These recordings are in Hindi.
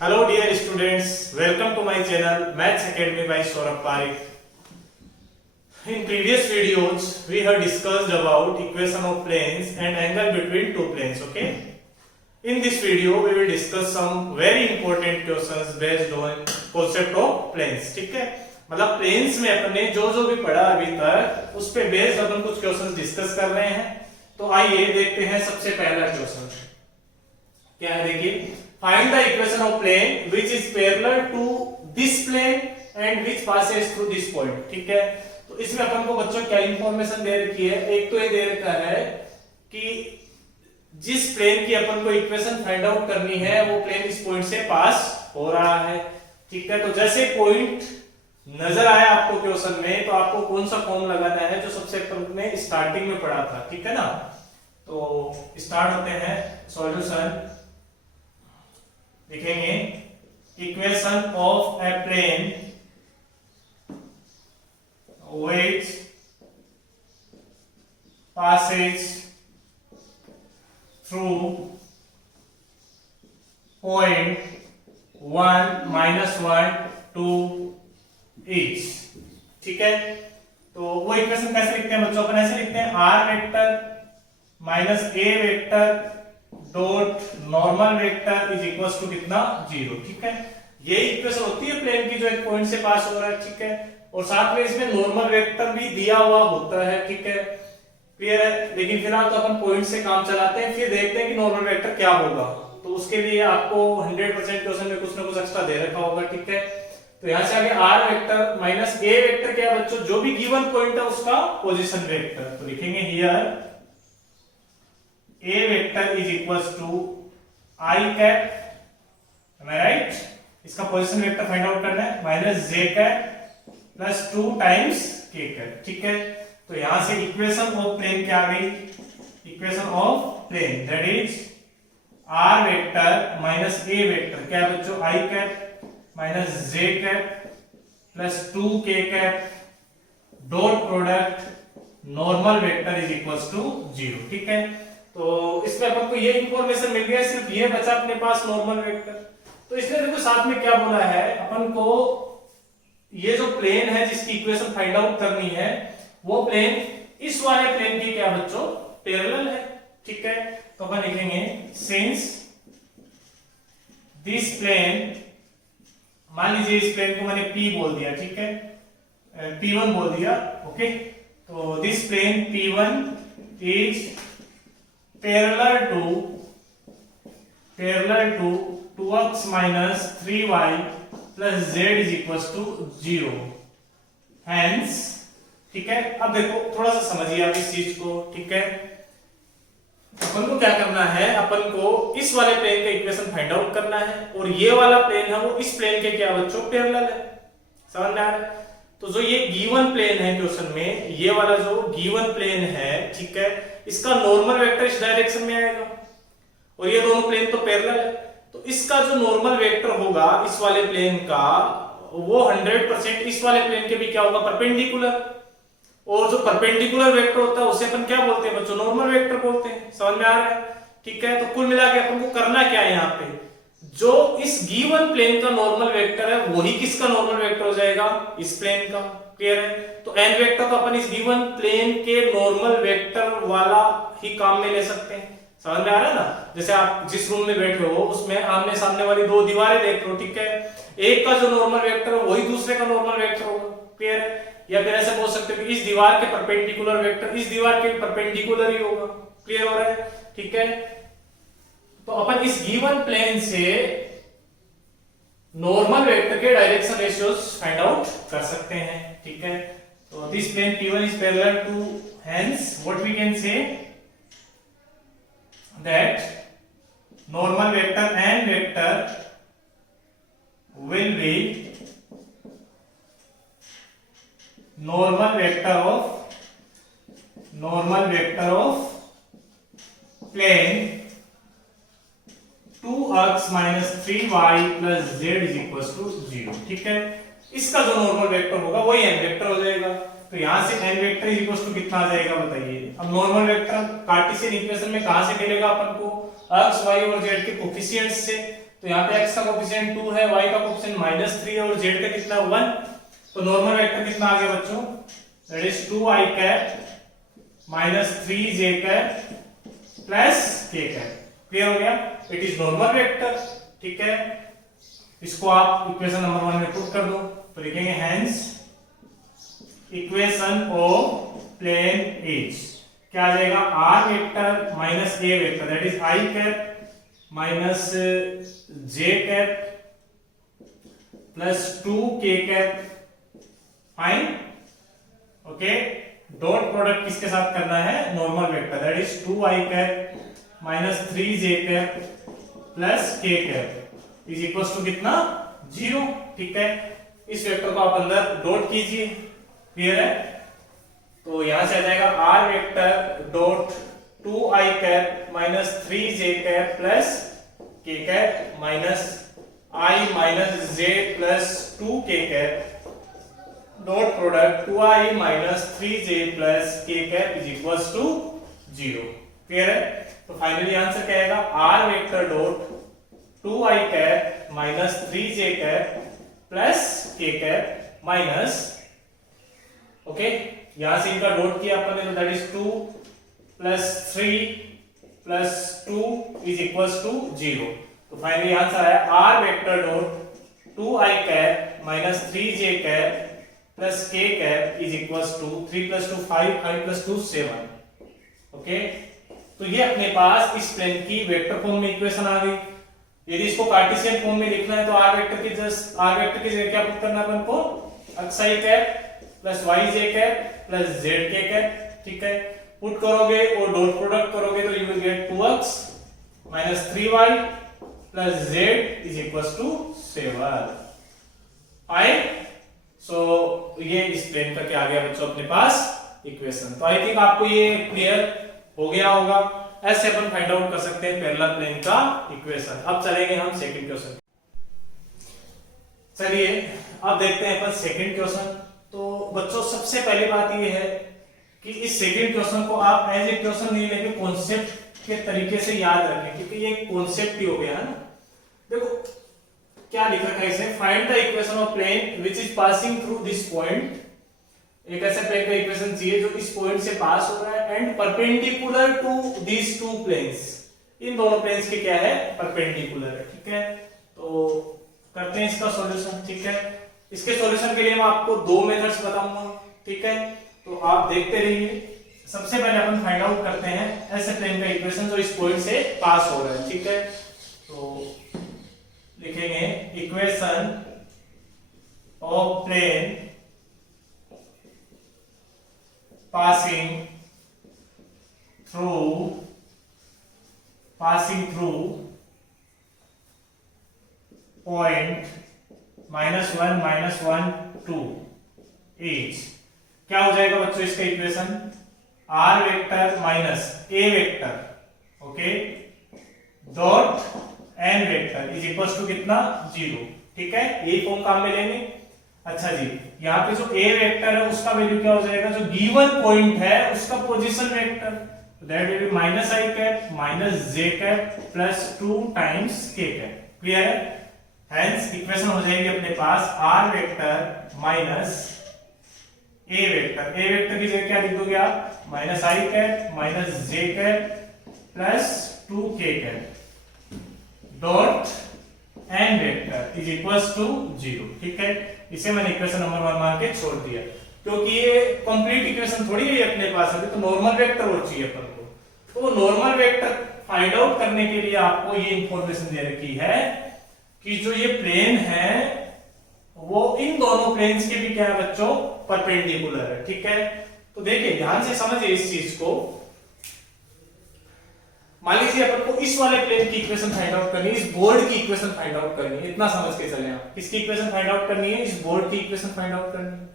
Hello dear students, welcome to my channel Maths Academy by Saurabh Parekh. In previous videos, we have discussed about equation of planes and angle between two planes, okay? In this video, we will discuss some very important questions based on concept of planes, ठीक है? मतलब प्लेन्स में अपने जो भी पढ़ा अभी तक उस पे बेस्ड अपन कुछ क्वेश्चंस डिस्कस कर रहे हैं। तो आइए देखते हैं सबसे पहला क्वेश्चन क्या है। देखिए, find the equation of plane which is parallel to this plane and which passes through this point, ठीक है? तो इसमें अपन को बच्चों क्या इंफॉर्मेशन दे रखी है। एक तो ये दे रखा है कि जिस प्लेन की अपन को इक्वेशन फाइंड आउट करनी है वो प्लेन इस पॉइंट से पास हो रहा है, ठीक है? तो जैसे पॉइंट नजर आया आपको क्वेश्चन में, तो आपको कौन सा फॉर्म लगाना है जो सबसे अपन ने स्टार्टिंग में पढ़ा था, ठीक है ना? तो स्टार्ट होते हैं सॉल्यूशन। लिखेंगे equation of a plane which passes through point 1, -1, 2 each, ठीक है? तो वो इक्वेशन कैसे लिखते हैं बच्चों? अपन ऐसे लिखते हैं r vector minus a vector dot normal vector is equals to कितना 0, ठीक है? ये इक्वेशन होती है प्लेन की जो एक पॉइंट से पास हो रहा है, ठीक है? और साथ में इसमें नॉर्मल वेक्टर भी दिया हुआ होता है, ठीक है? क्लियर है? लेकिन फिलहाल तो अपन पॉइंट से काम चलाते हैं, फिर देखते हैं कि नॉर्मल वेक्टर क्या होगा। तो उसके लिए आपको 100% क्वेश्चन में कुछ ना कुछ एक्स्ट्रा दे रखा होगा, ठीक है? तो यहां से आगे r vector minus a vector क्या है बच्चों? जो भी गिवन पॉइंट है उसका पोजीशन वेक्टर। तो लिखेंगे here a vector is equals to i cap, am I right? इसका पोजीशन वेक्टर फाइंड आउट करना है, minus j cap plus 2 times k cap, ठीक है? तो यहां से इक्वेशन ऑफ प्लेन क्या आ गई? Equation of plane that is r vector minus a vector क्या है बच्चों? i cap minus j cap plus 2k cap dot product normal vector is equals to 0, ठीक है? तो इसमें अपन को ये इंफॉर्मेशन मिल गया, सिर्फ ये बचा अपने पास नॉर्मल वेक्टर। तो इसने देखो साथ में क्या बोला है अपन को, ये जो प्लेन है जिसकी इक्वेशन फाइंड आउट करनी है वो प्लेन इस वाले प्लेन के क्या बच्चों? पैरेलल है, ठीक है? तो अपन लिखेंगे सिंस दिस प्लेन, मान लीजिए इस प्लेन को मैंने P बोल दिया, ठीक है? P1 बोल दिया, ओके? तो this plane P1 is parallel to 2x minus 3y plus z is equals to 0, hence, ठीक है? अब देखो थोड़ा सा समझिए आप इस चीज को, ठीक है? अपन को क्या करना है, अपन को इस वाले प्लेन का इक्वेशन फाइंड आउट करना है और ये वाला प्लेन है वो इस प्लेन के क्या बच्चों? पैरेलल है। समझ में आ रहा है? तो जो ये गिवन प्लेन है क्वेश्चन में, ये वाला जो गिवन प्लेन है, ठीक है, इसका नॉर्मल वेक्टर इस डायरेक्शन में आएगा और ये दोनों प्लेन तो पैरेलल है। तो इसका जो नॉर्मल वेक्टर होगा इस वाले प्लेन का वो 100% इस वाले प्लेन के भी क्या होगा? परपेंडिकुलर। और जो परपेंडिकुलर वेक्टर होता है उसे अपन क्या बोलते हैं बच्चों? नॉर्मल वेक्टर बोलते हैं। समझ में आ रहा है? ठीक है? तो कुल मिला के अपन को करना क्या है यहाँ पे, जो इस गिवन प्लेन का नॉर्मल वेक्टर है वही किसका नॉर्मल वेक्टर हो जाएगा? इस प्लेन का। क्लियर है? तो n वेक्टर तो अपन इस गिवन प्लेन के नॉर्मल वेक्टर वाला ही काम में ले सकते हैं। समझ में आ रहा है ना? जैसे आप जिस रूम में बैठे हो उसमें आमने सामने वाली दो दीवारें देख रहे हो, ठीक है? एक का जो नॉर्मल वेक्टर है वही दूसरे का नॉर्मल वेक्टर होगा। क्लियर है? या फिर ऐसे बोल सकते हो कि इस दीवार के परपेंडिकुलर वेक्टर इस दीवार के परपेंडिकुलर ही होगा। क्लियर हो रहा है? ठीक है? तो अपन इस गिवन प्लेन से नॉर्मल वेक्टर के डायरेक्शन रेशियोज फाइंड आउट कर सकते हैं, ठीक है? तो this plane P1 is parallel to, hence what we can say that normal vector and vector will be normal vector of plane 2x minus 3y plus z is equals to 0, ठीक है? इसका जो नॉर्मल वेक्टर होगा वही n वेक्टर हो जाएगा। तो यहां से n vector is equals to कितना आ जाएगा बताइए? अब नॉर्मल वेक्टर कार्टेशियन इक्वेशन में कहां से मिलेगा अपन को? x y और z के कोफिशिएंट्स से। तो यहाँ पे x का कोफिशिएंट 2 है, y का कोफिशिएंट -3 है और z का कितना 1। तो नॉर्मल वेक्टर कितना आ गया बच्चों, that is 2i cap -3j cap plus k cap. Clear हो गया, इट इज नॉर्मल वेक्टर। ठीक है, इसको आप इक्वेशन नंबर 1 में पुट कर दो तो लिखेंगे hence equation of plane is क्या आ जाएगा, r vector minus a vector that is i cap minus j cap plus 2k cap. Fine, okay. Dot product किसके साथ करना है, normal vector that is 2i cap minus 3j cap plus k cap is equal to कितना 0। ठीक है, इस वेक्टर को आप अंदर डॉट कीजिए। क्लियर है, तो यहां से आ जाएगा r vector dot 2i cap minus 3j cap plus k cap minus i minus j plus 2k cap dot product 2i minus 3j plus k cap is equal to 0। Clear है, तो फाइनली आंसर क्या आएगा, r vector dot 2i cap minus 3j cap plus k cap minus, okay, यहां से इनका डॉट किया अपन ने तो that is 2 plus 3 plus 2 is equals to 0। तो फाइनली आंसर है r vector dot 2i cap minus 3j cap plus k cap is equals to 3 plus 2 5 5 plus 2 7। Okay, तो ये अपने पास इस प्लेन की वेक्टर फॉर्म में इक्वेशन आ गई। यदि इसको कार्टेशियन फॉर्म में लिखना है तो r वेक्टर की जगह क्या पुट करना है अपन को, xi cap plus yj cap plus zk cap. ठीक है, पुट करोगे और डॉट प्रोडक्ट करोगे तो you will get 2x minus 3y plus z is equals to 7। Fine, so ये इस प्लेन का क्या आ गया बच्चों अपने पास इक्वेशन। तो आई थिंक आपको ये क्लियर हो गया होगा। ऐसे अपन फाइंड आउट कर सकते हैं पैरेलल प्लेन का इक्वेशन। अब चलेंगे हम सेकंड क्वेश्चन। चलिए अब देखते हैं अपन सेकंड क्वेश्चन। तो बच्चों सबसे पहली बात ये है कि इस सेकंड क्वेश्चन को आप एज ए क्वेश्चन नहीं लेके कॉन्सेप्ट के तरीके से याद रखें, क्योंकि ये कॉन्सेप्ट ही हो गया है ना। देखो क्या लिखा है इसे, find the equation of plane which is passing through this point. एक ऐसे प्लेन का इक्वेशन चाहिए जो इस पॉइंट से पास हो रहा है and perpendicular to these two planes. इन दोनों प्लेन्स के क्या है, परपेंडिकुलर है। ठीक है, तो करते हैं इसका सॉल्यूशन। ठीक है, इसके सॉल्यूशन के लिए मैं आपको दो मेथड्स बताऊंगा। ठीक है, तो आप देखते रहिए। सबसे पहले अपन फाइंड आउट करते हैं ऐसे प्लेन का इक्वेशन जो इस पॉइंट से पास हो रहा है। ठीक है, तो लिखेंगे equation of plane passing through point -1 2 each। क्या हो जाएगा बच्चों इसका equation, r vector minus a vector, okay, dot n vector is equal to कितना 0। ठीक है, यही फॉर्म काम में लेंगे। अच्छा जी, यहाँ पे जो a वेक्टर है उसका वैल्यू क्या हो जाएगा, जो गिवन पॉइंट है उसका position vector, that will be minus i cap minus j cap plus 2 times k cap. Clear है, हेंस इक्वेशन हो जाएगी अपने पास r vector minus a vector की जगह क्या लिख दोगे आप, minus i cap minus j cap plus 2k cap dot n vector is equals to 0। ठीक है, इसे मैंने इक्वेशन नंबर 1 मान के छोड़ दिया, क्योंकि ये कंप्लीट इक्वेशन थोड़ी है अपने पास, अभी तो नॉर्मल वेक्टर और चाहिए अपन को। तो नॉर्मल वेक्टर फाइंड आउट करने के लिए आपको ये इंफॉर्मेशन दे रखी है कि जो ये प्लेन है वो इन दोनों प्लेन्स के भी क्या है बच्चों, परपेंडिकुलर है। ठीक है, तो देखिए ध्यान से समझिए इस चीज को। मान लीजिए अपन को इस वाले प्लेन की इक्वेशन फाइंड आउट करनी है, इस बोर्ड की इक्वेशन फाइंड आउट करनी है, इतना समझ के चले आप। किसकी इक्वेशन फाइंड आउट करनी है, इस बोर्ड की इक्वेशन फाइंड आउट करनी है।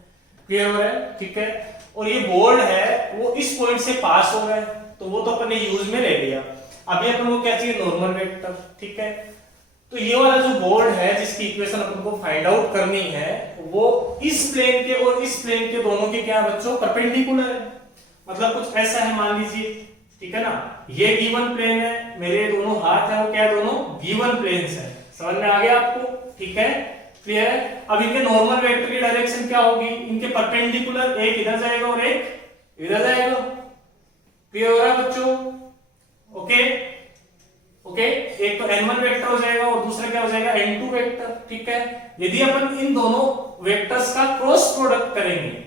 क्लियर हो रहा है, ठीक है, और ये बोर्ड है वो इस पॉइंट से पास हो रहा है, तो वो तो अपन ने यूज में ले लिया। अभी अपन को क्या चाहिए, नॉर्मल वेक्टर। ठीक है, तो ये वाला जो बोर्ड है जिसकी इक्वेशन अपन को फाइंड आउट करनी है वो इस प्लेन के और इस प्लेन के दोनों के क्या बच्चों, परपेंडिकुलर है। मतलब कुछ ऐसा है मान लीजिए, ठीक है ना, ये गिवन प्लेन है, मेरे दोनों हाथ है वो क्या, दोनों गिवन प्लेन्स है। समझ में आ गया आपको? ठीक है, क्लियर है। अब इनके नॉर्मल वेक्टर की डायरेक्शन क्या होगी? इनके परपेंडिकुलर, एक इधर जाएगा और एक इधर जाएगा। क्लियर हो रहा है बच्चों? ओके ओके, एक तो n1 वेक्टर हो जाएगा और दूसरा क्या हो जाएगा? n2 vector. ठीक है, यदि अपन इन दोनों वेक्टर्स का क्रॉस प्रोडक्ट करेंगे,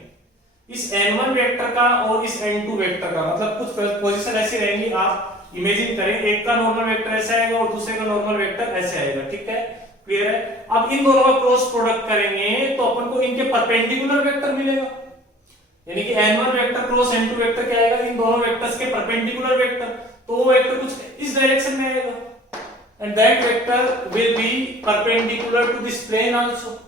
इस n1 वेक्टर का और इस n2 वेक्टर का, मतलब कुछ पोजीशन ऐसी रहेंगी, आप इमेजिन करें, एक का नॉर्मल वेक्टर ऐसे आएगा और दूसरे का नॉर्मल वेक्टर ऐसे आएगा। ठीक है, क्लियर है। अब इन दोनों का क्रॉस प्रोडक्ट करेंगे तो अपन को इनके परपेंडिकुलर वेक्टर मिलेगा, यानी कि n1 vector cross n2 vector क्या आएगा? इन दोनों वेक्टर्स के परपेंडिकुलर वेक्टर, तो वो वेक्टर कुछ इस डायरेक्शन में आएगा, and that vector will be perpendicular to this plane also.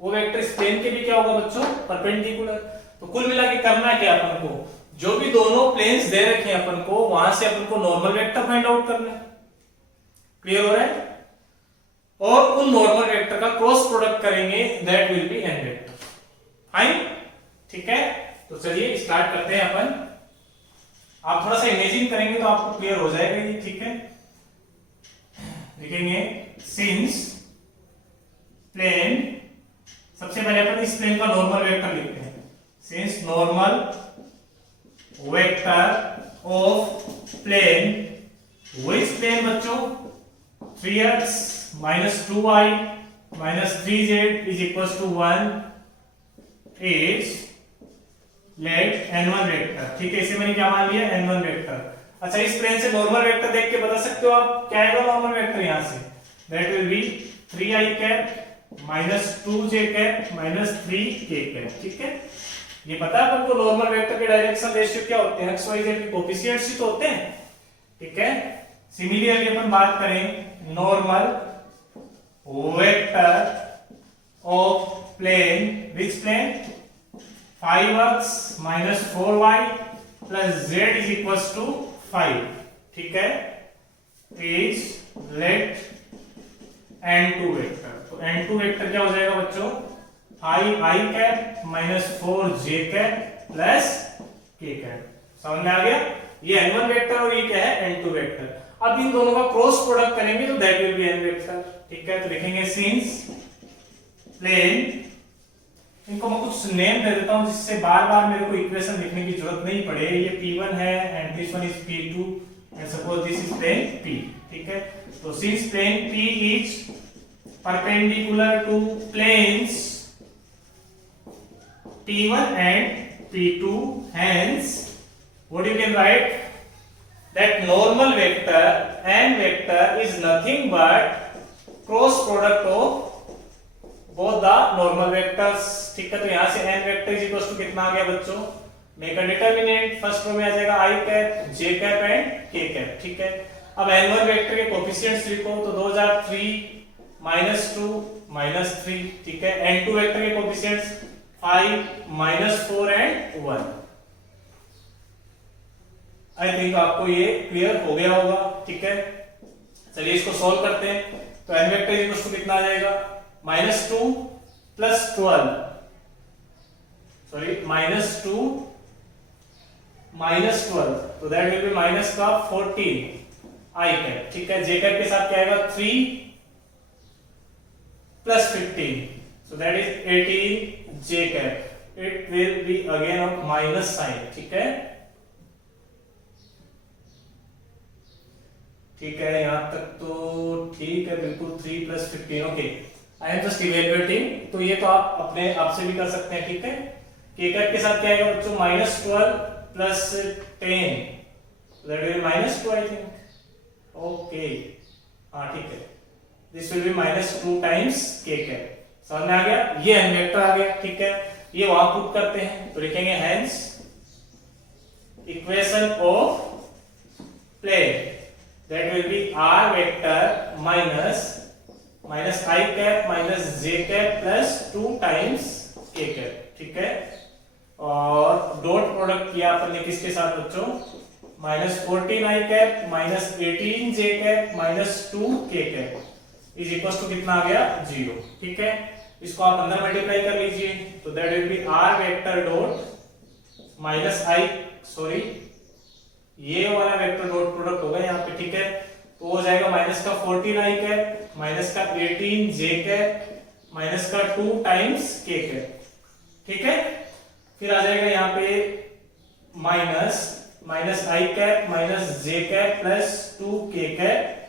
वो वेक्टर इस प्लेन के भी क्या होगा बच्चों? परपेंडिकुलर। तो कुल मिला के करना है क्या अपन को? जो भी दोनों प्लेन्स दे रखे हैं अपन को, वहां से अपन को नॉर्मल वेक्टर फाइंड आउट करना है। क्लियर हो रहा है? और उन नॉर्मल वेक्टर का क्रॉस प्रोडक्ट करेंगे, that will B n vector. Fine, ठीक है। तो चलिए स्टार्ट करते हैं अपन। आप थोड़ा सा इमेजिन करेंगे तो आपको क्लियर हो जाएगा ये। ठीक है, लिखेंगे सिंस प्लेन, सबसे पहले अपन इस प्लेन का नॉर्मल वेक्टर लिखते हैं। Since normal vector of plane, which plane बच्चों? 3x minus 2y minus 3z is equals to 1 is let n1 vector. ठीक है, इसे मैंने क्या मान लिया? n1 vector. अच्छा, इस प्लेन से नॉर्मल वेक्टर देख के बता सकते हो आप क्या आएगा नॉर्मल वेक्टर यहां से? That will be 3i cap minus 2j cap minus 3k cap. ठीक है, ये पता है अपन को नॉर्मल वेक्टर के डायरेक्शन रेशियो क्या होते हैं? x y z के कोएफिशिएंट्स ही तो होते हैं। ठीक है, सिमिलरली अपन बात करें normal vector of plane, which plane? 5x minus 4y plus z is equals to 5। ठीक है, is let n2 वेक्टर। तो n2 वेक्टर क्या हो जाएगा बच्चों? 5i cap minus 4j cap plus k cap. समझ में आ गया? ये n1 वेक्टर और ये क्या है? n2 vector. अब इन दोनों का क्रॉस प्रोडक्ट करेंगे तो that will B n vector. ठीक है, तो लिखेंगे सिंस प्लेन, इनको मैं कुछ नेम दे देता हूं जिससे बार बार मेरे को इक्वेशन लिखने की जरूरत नहीं पड़े। ये P1 है and this one is P2 and suppose this is plane P। ठीक है, तो since plane P is perpendicular to planes P1 and P2, hence what you can write? That normal vector n vector is nothing but cross product of both the normal vectors। ठीक है, तो यहां से n vector is equal to कितना आ गया बच्चों? Make a determinant, first row में आ जाएगा i cap, j cap and k cap. ठीक है, अब n1 वेक्टर के कोएफिशिएंट्स लिखो तो 2 जा 3 -2 -3। ठीक है, n2 वेक्टर के कोएफिशिएंट्स 5 -4 एंड 1। आई थिंक आपको ये क्लियर हो गया होगा। ठीक है, चलिए इसको सॉल्व करते हैं। तो n वेक्टर इक्वल टू कितना आ जाएगा? -2 प्लस 12, सॉरी -2 -12, तो दैट विल बी माइनस का 14 i कैप। ठीक है, j कैप के साथ क्या आएगा? 3 plus 15, so that is 18 j cap। it will be again of minus sign। ठीक है, ठीक है, यहां तक तो ठीक है बिल्कुल। 3 plus 15, okay, I am just evaluating. तो ये तो आप अपने आप से भी कर सकते हैं। ठीक है, k कैप के साथ क्या आएगा बच्चों? -12 plus 10, that will -2 I think. Okay, हाँ ठीक है, this will be -2 times k cap. समझ में आ गया? ये n वेक्टर आ गया। ठीक है, ये वहां पुट करते हैं तो लिखेंगे hence equation of plane, that will be r vector minus i cap minus j cap plus 2 times k cap। ठीक है, और डॉट प्रोडक्ट किया अपन ने किसके साथ बच्चों? -14 i cap minus 18 j cap minus 2 k cap is equal to कितना आ गया? 0। ठीक है, इसको आप अंदर मल्टीप्लाई कर लीजिए तो that will B r vector dot minus i, sorry ये वाला वेक्टर डॉट प्रोडक्ट होगा यहाँ पे। ठीक है, तो हो जाएगा माइनस का 14 i कैप माइनस का 18 जे कैप माइनस का 2 टाइम्स के कैप, ठीक है। फिर आ जाएगा यहाँ पे माइनस आई कैप माइनस जे cap plus 2 k cap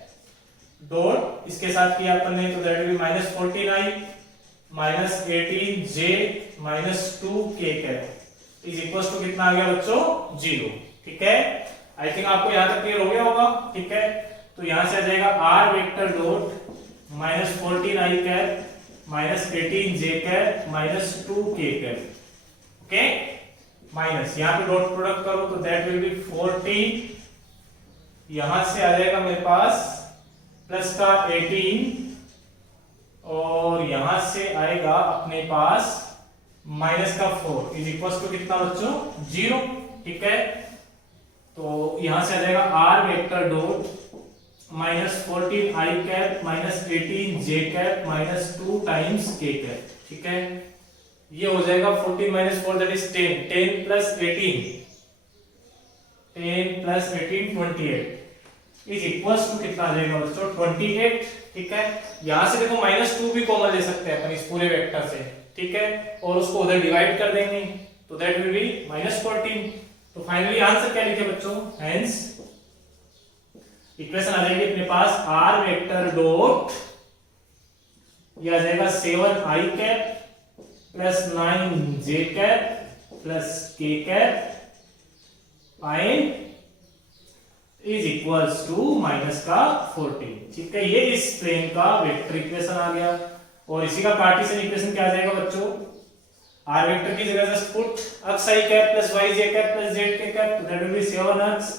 dot, इसके साथ किया अपन ने तो that will be minus 14i minus 18 J minus 2 k cap is equal to कितना आ गया बच्चों 0, ठीक है। आई थिंक आपको यहां तक क्लियर हो गया होगा, ठीक है। तो यहां से आ जाएगा r vector dot minus 14i cap minus 18 j cap minus 2 k cap, okay. Minus यहां पे डॉट प्रोडक्ट करो तो दैट विल बी 14, यहां से आ जाएगा मेरे पास प्लस का 18 और यहां से आएगा अपने पास माइनस का 4 इज इक्वल टू कितना बच्चों 0, ठीक है। तो यहां से आ जाएगा r vector dot minus 14 i cap minus 18 j cap minus 2 times k cap, ठीक है। ये हो जाएगा 14 minus 4 that is 10, 10 plus 18 28 is equal to कितना आ जाएगा बच्चों 28, ठीक है। यहां से देखो माइनस 2 भी कॉमन ले सकते हैं अपन इस पूरे वेक्टर से, ठीक है, और उसको उधर डिवाइड कर देंगे तो दैट विल बी माइनस 14। तो फाइनली आंसर क्या लिखे बच्चों, हेंस इक्वेशन आ जाएगी अपने पास आर वेक्टर डॉट ये आ जाएगा 7i cap plus 9j cap plus k cap fine is equals to minus का 14, ठीक है। ये इस प्लेन का वेक्टर इक्वेशन आ गया और इसी का कार्टेशियन इक्वेशन क्या आ जाएगा बच्चों, आर वेक्टर की जगह just put x i cap plus y j cap plus z k cap तो that will be 7x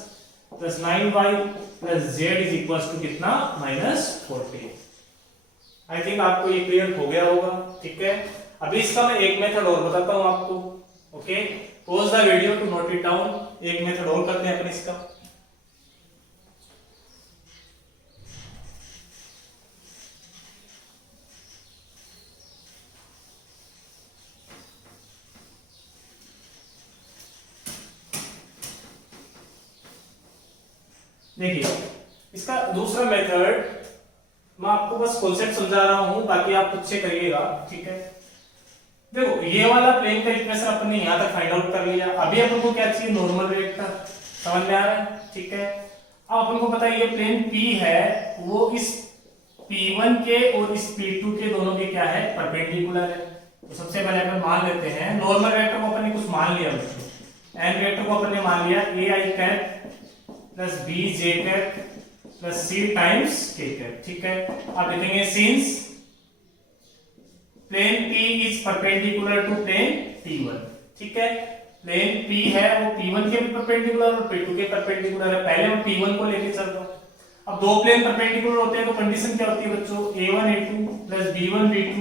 plus 9y plus z is equals to कितना माइनस 14। आई थिंक आपको ये क्लियर हो गया होगा, ठीक है। अभी इसका मैं एक मेथड और बताता हूं आपको, okay. Pause the video to note it down, एक मेथड और करते हैं अपन इसका। देखिए इसका दूसरा मेथड मैं आपको बस कॉन्सेप्ट समझा रहा हूं, बाकी आप खुद से करिएगा, ठीक है। देखो ये वाला प्लेन का इक्वेशन अपन ने यहां तक फाइंड आउट कर लिया। अभी अपन को क्या चाहिए, नॉर्मल वेक्टर, समझ में आ रहा है, ठीक है। अब अपन को पता है ये प्लेन P है वो इस P1 के और इस P2 के दोनों के क्या है परपेंडिकुलर है। तो सबसे पहले अपन मान लेते हैं नॉर्मल वेक्टर को अपन ने कुछ मान लिया, एन वेक्टर को अपन ने मान लिया ai cap plus b j cap plus c times k cap, ठीक है। अब लिखेंगे since plane P is perpendicular to plane P1, ठीक है। प्लेन P है वो P1 के भी परपेंडिकुलर और P2 के परपेंडिकुलर है। पहले हम P1 को लेके चल रहे हैं। अब दो प्लेन परपेंडिकुलर होते हैं तो कंडीशन क्या होती है बच्चों, a1 a2 plus b1 b2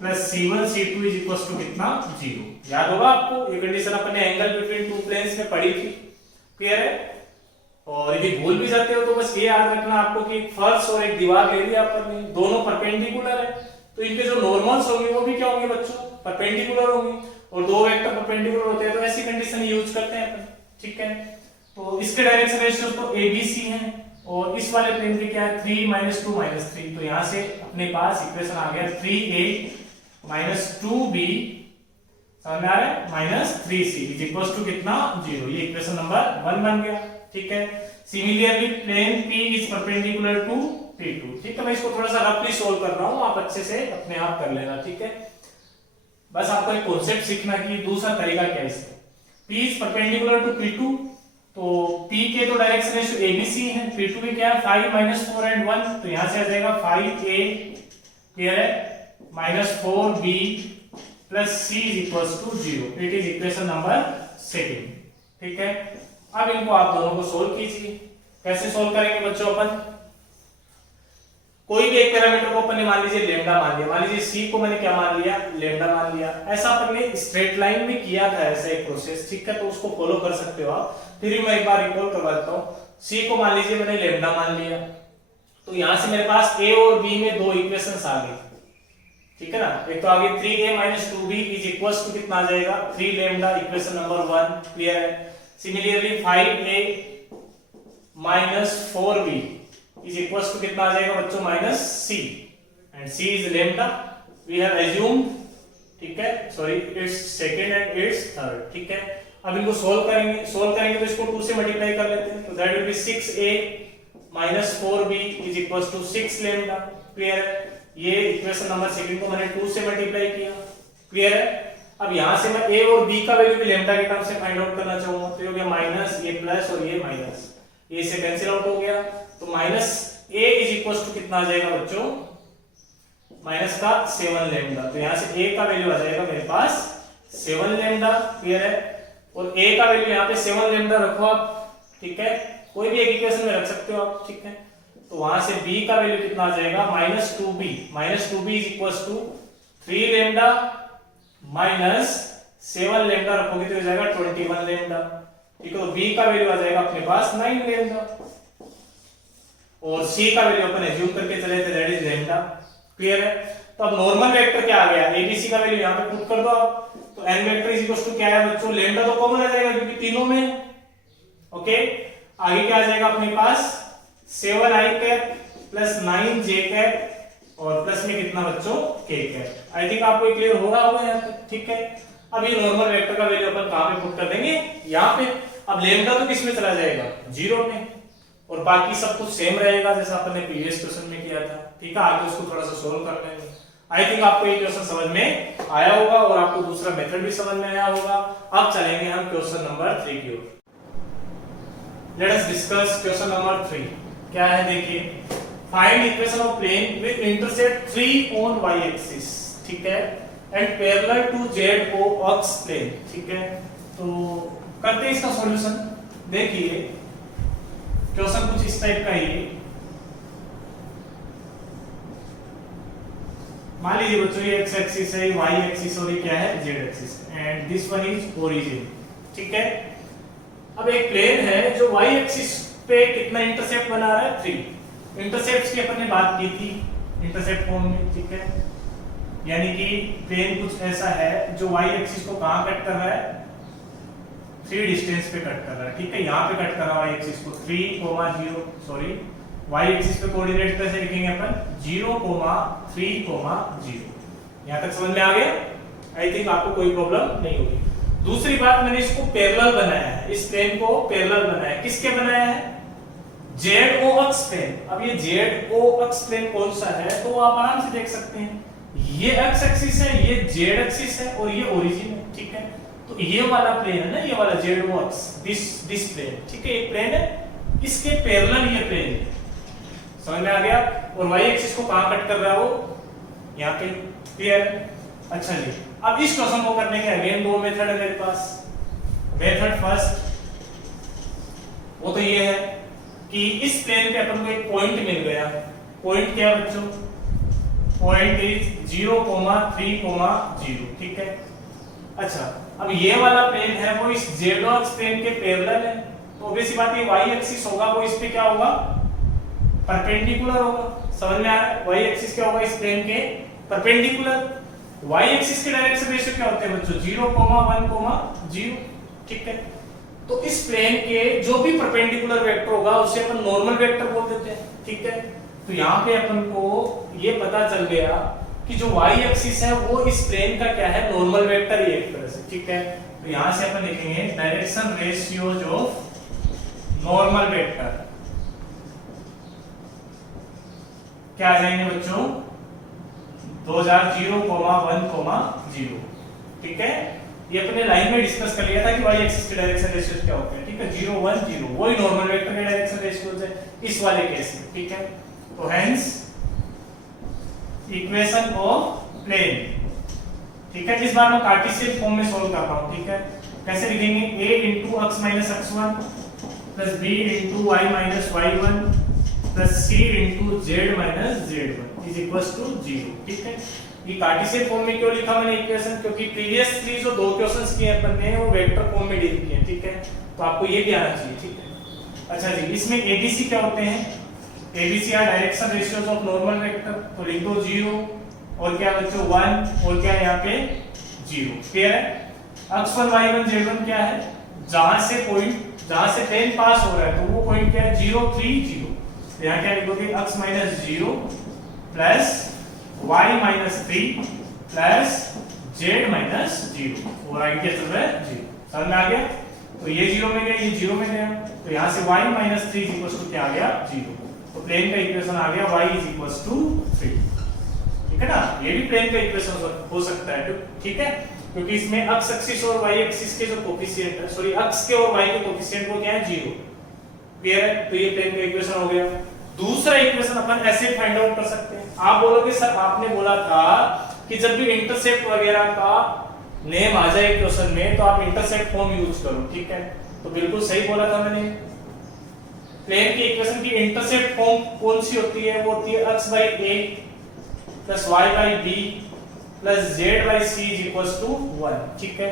plus c1 c2 is equal to कितना 0। याद होगा आपको ये कंडीशन अपन ने एंगल बिटवीन टू प्लेन्स में पढ़ी थी, क्लियर है। और यदि भूल भी जाते हो तो बस ये याद रखना आपको कि एक फर्श और एक दीवार ले लिया अपन ने, दोनों परपेंडिकुलर है तो इनके जो नॉर्मल्स होंगे वो भी क्या होंगे बच्चों, परपेंडिकुलर होंगे। और दो वेक्टर परपेंडिकुलर होते हैं तो ऐसी कंडीशन यूज करते हैं अपन, ठीक है। तो इसके डायरेक्शन रेशियो तो ABC हैं और इस वाले प्लेन के क्या है 3 2 3। तो यहां से अपने पास इक्वेशन आ गया 3a 2b समझ में आ रहा है -3c इज इक्वल टू कितना 0। ये इक्वेशन नंबर 1 बन गया, ठीक है। Similarly plane P is perpendicular to P2, ठीक है। मैं इसको थोड़ा सा रफली सोल्व कर रहा हूं, आप अच्छे से अपने आप कर लेना, ठीक है। बस आपको एक कांसेप्ट सीखना कि दूसरा तरीका क्या है इसका। P is perpendicular to P2 तो P के तो डायरेक्शन रेशियो ABC है, P2 के क्या है 5 4 एंड 1 तो यहां से आ जाएगा 5a क्लियर है -4b plus c is equals to 0। It is equation number 2, ठीक है। अब इनको आप दोनों को सोल्व कीजिए। कैसे सोल्व करेंगे बच्चों, अपन कोई भी एक पैरामीटर को अपन ने मान लीजिए लेमडा मान लिया, मान लीजिए c को मैंने क्या मान लिया लेमडा मान लिया। ऐसा अपन ने स्ट्रेट लाइन में किया था ऐसा एक प्रोसेस, ठीक है। तो उसको फॉलो कर सकते हो आप। फिर मैं एक बार रिकॉल करवा देता हूं। c को मान लीजिए मैंने लेमडा मान लिया तो यहां से मेरे पास a और b में दो इक्वेशंस आ गई, ठीक है ना। एक तो आगे 3a 2b is equals to कितना आ जाएगा 3 लेमडा, इक्वेशन नंबर 1 क्लियर है। Similarly 5a 4b is equals to कितना आ जाएगा बच्चों minus c, and c is lambda we have assumed, ठीक है, sorry it's second and it's third, ठीक है। अब इनको सोल्व करेंगे तो इसको 2 से मल्टीप्लाई कर लेते हैं, तो that will B 6a minus 4b is equals to 6 lambda, clear है। ये इक्वेशन नंबर सेकंड को मैंने 2 से मल्टीप्लाई किया, क्लियर है। अब यहां से मैं a और b का वैल्यू भी लैम्डा के टर्म से फाइंड आउट करना चाहूंगा, तो ये हो गया माइनस, ये प्लस और ये माइनस, ये से कैंसिल आउट हो गया, तो minus a is equals to कितना आ जाएगा बच्चों, माइनस का 7 लैम्डा, तो यहां से a का वैल्यू आ जाएगा मेरे पास 7 लैम्डा, क्लियर है। और a का वैल्यू यहां पे 7 लैम्डा रखो आप, ठीक है, कोई भी एक इक्वेशन में रख सकते हो आप, ठीक है। तो वहां से b का वैल्यू कितना आ जाएगा minus 2b is equals to 3 lambda minus 7 lambda रखोगे तो हो जाएगा 21 लैम्डा, ठीक है। तो b का वैल्यू आ जाएगा अपने पास 9 लैम्डा, और c का वैल्यू अपन एज्यूम करके चले थे दैट इज लैम्डा, क्लियर है। तो अब नॉर्मल वेक्टर क्या आ गया, abc का वैल्यू यहां पे पुट कर दो आप, तो n vector is equals to क्या है बच्चों, लैम्डा तो कॉमन आ जाएगा क्योंकि तीनों में, ओके। आगे क्या आ जाएगा अपने पास 7i cap plus 9j cap और प्लस में कितना बच्चों k कैप। आई थिंक आपको क्लियर हो रहा होगा यहाँ तक, ठीक है। अब ये नॉर्मल वेक्टर का वैल्यू अपन कहां पे पुट कर देंगे, यहाँ पे। अब लैम्डा तो किस में चला जाएगा, 0 में, और बाकी सब कुछ सेम रहेगा जैसा अपन ने प्रीवियस क्वेश्चन में किया था, ठीक है। आगे उसको थोड़ा सा सोल्व कर लेंगे। आई थिंक आपको ये क्वेश्चन समझ में आया होगा और आपको दूसरा मेथड भी समझ में आया होगा। अब चलेंगे हम क्वेश्चन नंबर 3 की ओर। Let us discuss question number 3। क्या है देखिए, find equation of plane with intercept 3 on y axis, ठीक है, and parallel to z o x plane, ठीक है। तो करते हैं इसका सॉल्यूशन। देखिए क्वेश्चन कुछ इस टाइप का ही, मान लीजिए बच्चों ये x एक्सिस है, y एक्सिस और ये क्या है z axis, and this one is origin, ठीक है। अब एक प्लेन है जो y एक्सिस पे कितना इंटरसेप्ट बना रहा है, 3। इंटरसेप्ट्स की अपन ने बात की थी इंटरसेप्ट फॉर्म में, ठीक है। यानी कि प्लेन कुछ ऐसा है जो y एक्सिस को कहां कट कर रहा है, 3 डिस्टेंस पे कट कर रहा है, ठीक है। यहां पे कट कर रहा है y एक्सिस को 3, 0, सॉरी y एक्सिस पे कोऑर्डिनेट कैसे लिखेंगे अपन, 0, 3, 0। यहां तक समझ में आ गया। आई थिंक आपको कोई प्रॉब्लम नहीं होगी। दूसरी बात, मैंने इसको पैरेलल बनाया है, इस प्लेन को पैरेलल बनाया है। किसके बनाया है, ZO अक्ष प्लेन। अब ये ZO अक्ष प्लेन कौन सा है, तो आप आराम से देख सकते हैं, ये x एक्सिस है, ये z एक्सिस है और ये ओरिजिन है, ठीक है। तो ये वाला प्लेन है ना, ये वाला ZO अक्ष, दिस प्लेन, ठीक है, एक प्लेन है, इसके पैरेलल ये प्लेन है, समझ में आ गया। और y एक्सिस को कहां कट कर रहा है वो, यहाँ पे, क्लियर। अच्छा जी, अब इस क्वेश्चन को करने के अगेन 2 मेथड है मेरे पास। मेथड फर्स्ट वो तो ये है कि इस प्लेन पे अपन को एक पॉइंट मिल गया। पॉइंट क्या है बच्चों, पॉइंट इज 0, 3, 0, ठीक है। अच्छा, अब ये वाला प्लेन है वो इस z अक्ष प्लेन के पैरेलल है, तो ऑब्वियस बात है y एक्सिस होगा वो इस पे क्या होगा, परपेंडिकुलर होगा। समझ में आ रहा है, y एक्सिस क्या होगा इस प्लेन के परपेंडिकुलर। y एक्सिस के डायरेक्शन रेशियो क्या होते हैं बच्चों, 0, 1, 0, ठीक है। तो इस प्लेन के जो भी परपेंडिकुलर वेक्टर होगा उसे अपन नॉर्मल वेक्टर बोल देते हैं, ठीक है। तो यहाँ पे अपन को ये पता चल गया कि जो y एक्सिस है वो इस प्लेन का क्या है, नॉर्मल वेक्टर ही एक तरह से, ठीक है। तो यहाँ से अपन लिखेंगे direction ratios of normal vector, क्या आ जाएंगे बच्चों, 2000, 1, 0, ठीक है। ये अपने लाइन में डिस्कस कर लिया था कि y एक्सिस के डायरेक्शन रेशियोज क्या होते हैं, ठीक है। 0, 1, 0 वही नॉर्मल वेक्टर के डायरेक्शन रेशियोज है इस वाले केस में, ठीक है। तो हेंस इक्वेशन ऑफ प्लेन, ठीक है। इस बार मैं कार्टेशियन फॉर्म में सोल्व कर रहा हूं, ठीक है। कैसे लिखेंगे, a into x minus x1 plus b into y minus y1 plus c into z minus z1 is equals to 0, ठीक है। ये कार्टेशियन फॉर्म में क्यों लिखा मैंने इक्वेशन, क्योंकि प्रीवियसली जो 2 क्वेश्चंस किए अपन ने वो वेक्टर फॉर्म में डील किए, ठीक है। तो आपको ये भी आना चाहिए, ठीक है। अच्छा जी, इसमें ABC क्या होते हैं, ABC are direction ratios of normal vector, तो लिख दो 0 और क्या बच्चों 1 और क्या यहाँ पे 0, क्लियर है। x1 y1 z1 क्या है, जहां से प्लेन पास हो रहा है तो वो पॉइंट क्या है, 0, 3, 0, तो यहाँ क्या लिखोगे x minus 0 plus y minus 3 plus z minus 0 और आगे क्या चल रहा है 0। समझ में आ गया? तो ये 0 में गया, ये 0 में गया, तो यहाँ से y माइनस 3 इक्वल टू क्या आ गया 0। तो प्लेन का इक्वेशन आ गया y इज इक्वल टू 3। ठीक है ना, ये भी प्लेन का इक्वेशन हो सकता है, ठीक है, क्योंकि इसमें x एक्सिस और y एक्सिस के जो कोफिशिएंट है, सॉरी x के और y के कोफिशिएंट वो क्या है 0। क्लियर है? तो ये प्लेन का इक्वेशन हो गया। दूसरा इक्वेशन अपन ऐसे फाइंड आउट कर सकते हैं। आप बोलोगे सर आपने बोला था कि जब भी इंटरसेप्ट वगैरह का नेम आ जाए क्वेश्चन में तो आप इंटरसेप्ट फॉर्म यूज करो। ठीक है, तो बिल्कुल सही बोला था मैंने। प्लेन की इक्वेशन की इंटरसेप्ट फॉर्म कौन सी होती है? वो होती है x by a plus y by b plus z by c is equals to 1। ठीक है,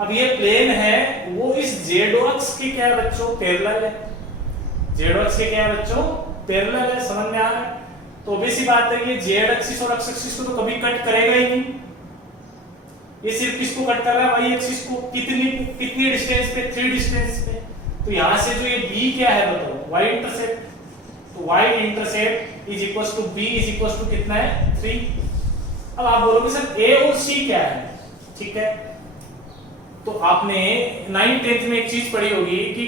अब ये प्लेन है, वो इस z अक्ष के क्या है बच्चों? पैरेलल है। z अक्ष के क्या है बच्चों? पैरेलल है। समझ में आ रहा है? तो obvious सी बात है ये z एक्सिस और x एक्सिस को तो कभी कट करेगा ही नहीं। ये सिर्फ किसको कट कर रहा है? y एक्सिस को। कितनी डिस्टेंस पे? 3 डिस्टेंस पे। तो यहां से जो ये b क्या है बताओ? y intercept. तो y intercept is equals to b is equals to कितना है? 3। अब आप बोलोगे सर a और c क्या है? ठीक है, तो आपने 9th 10th में एक चीज पढ़ी होगी कि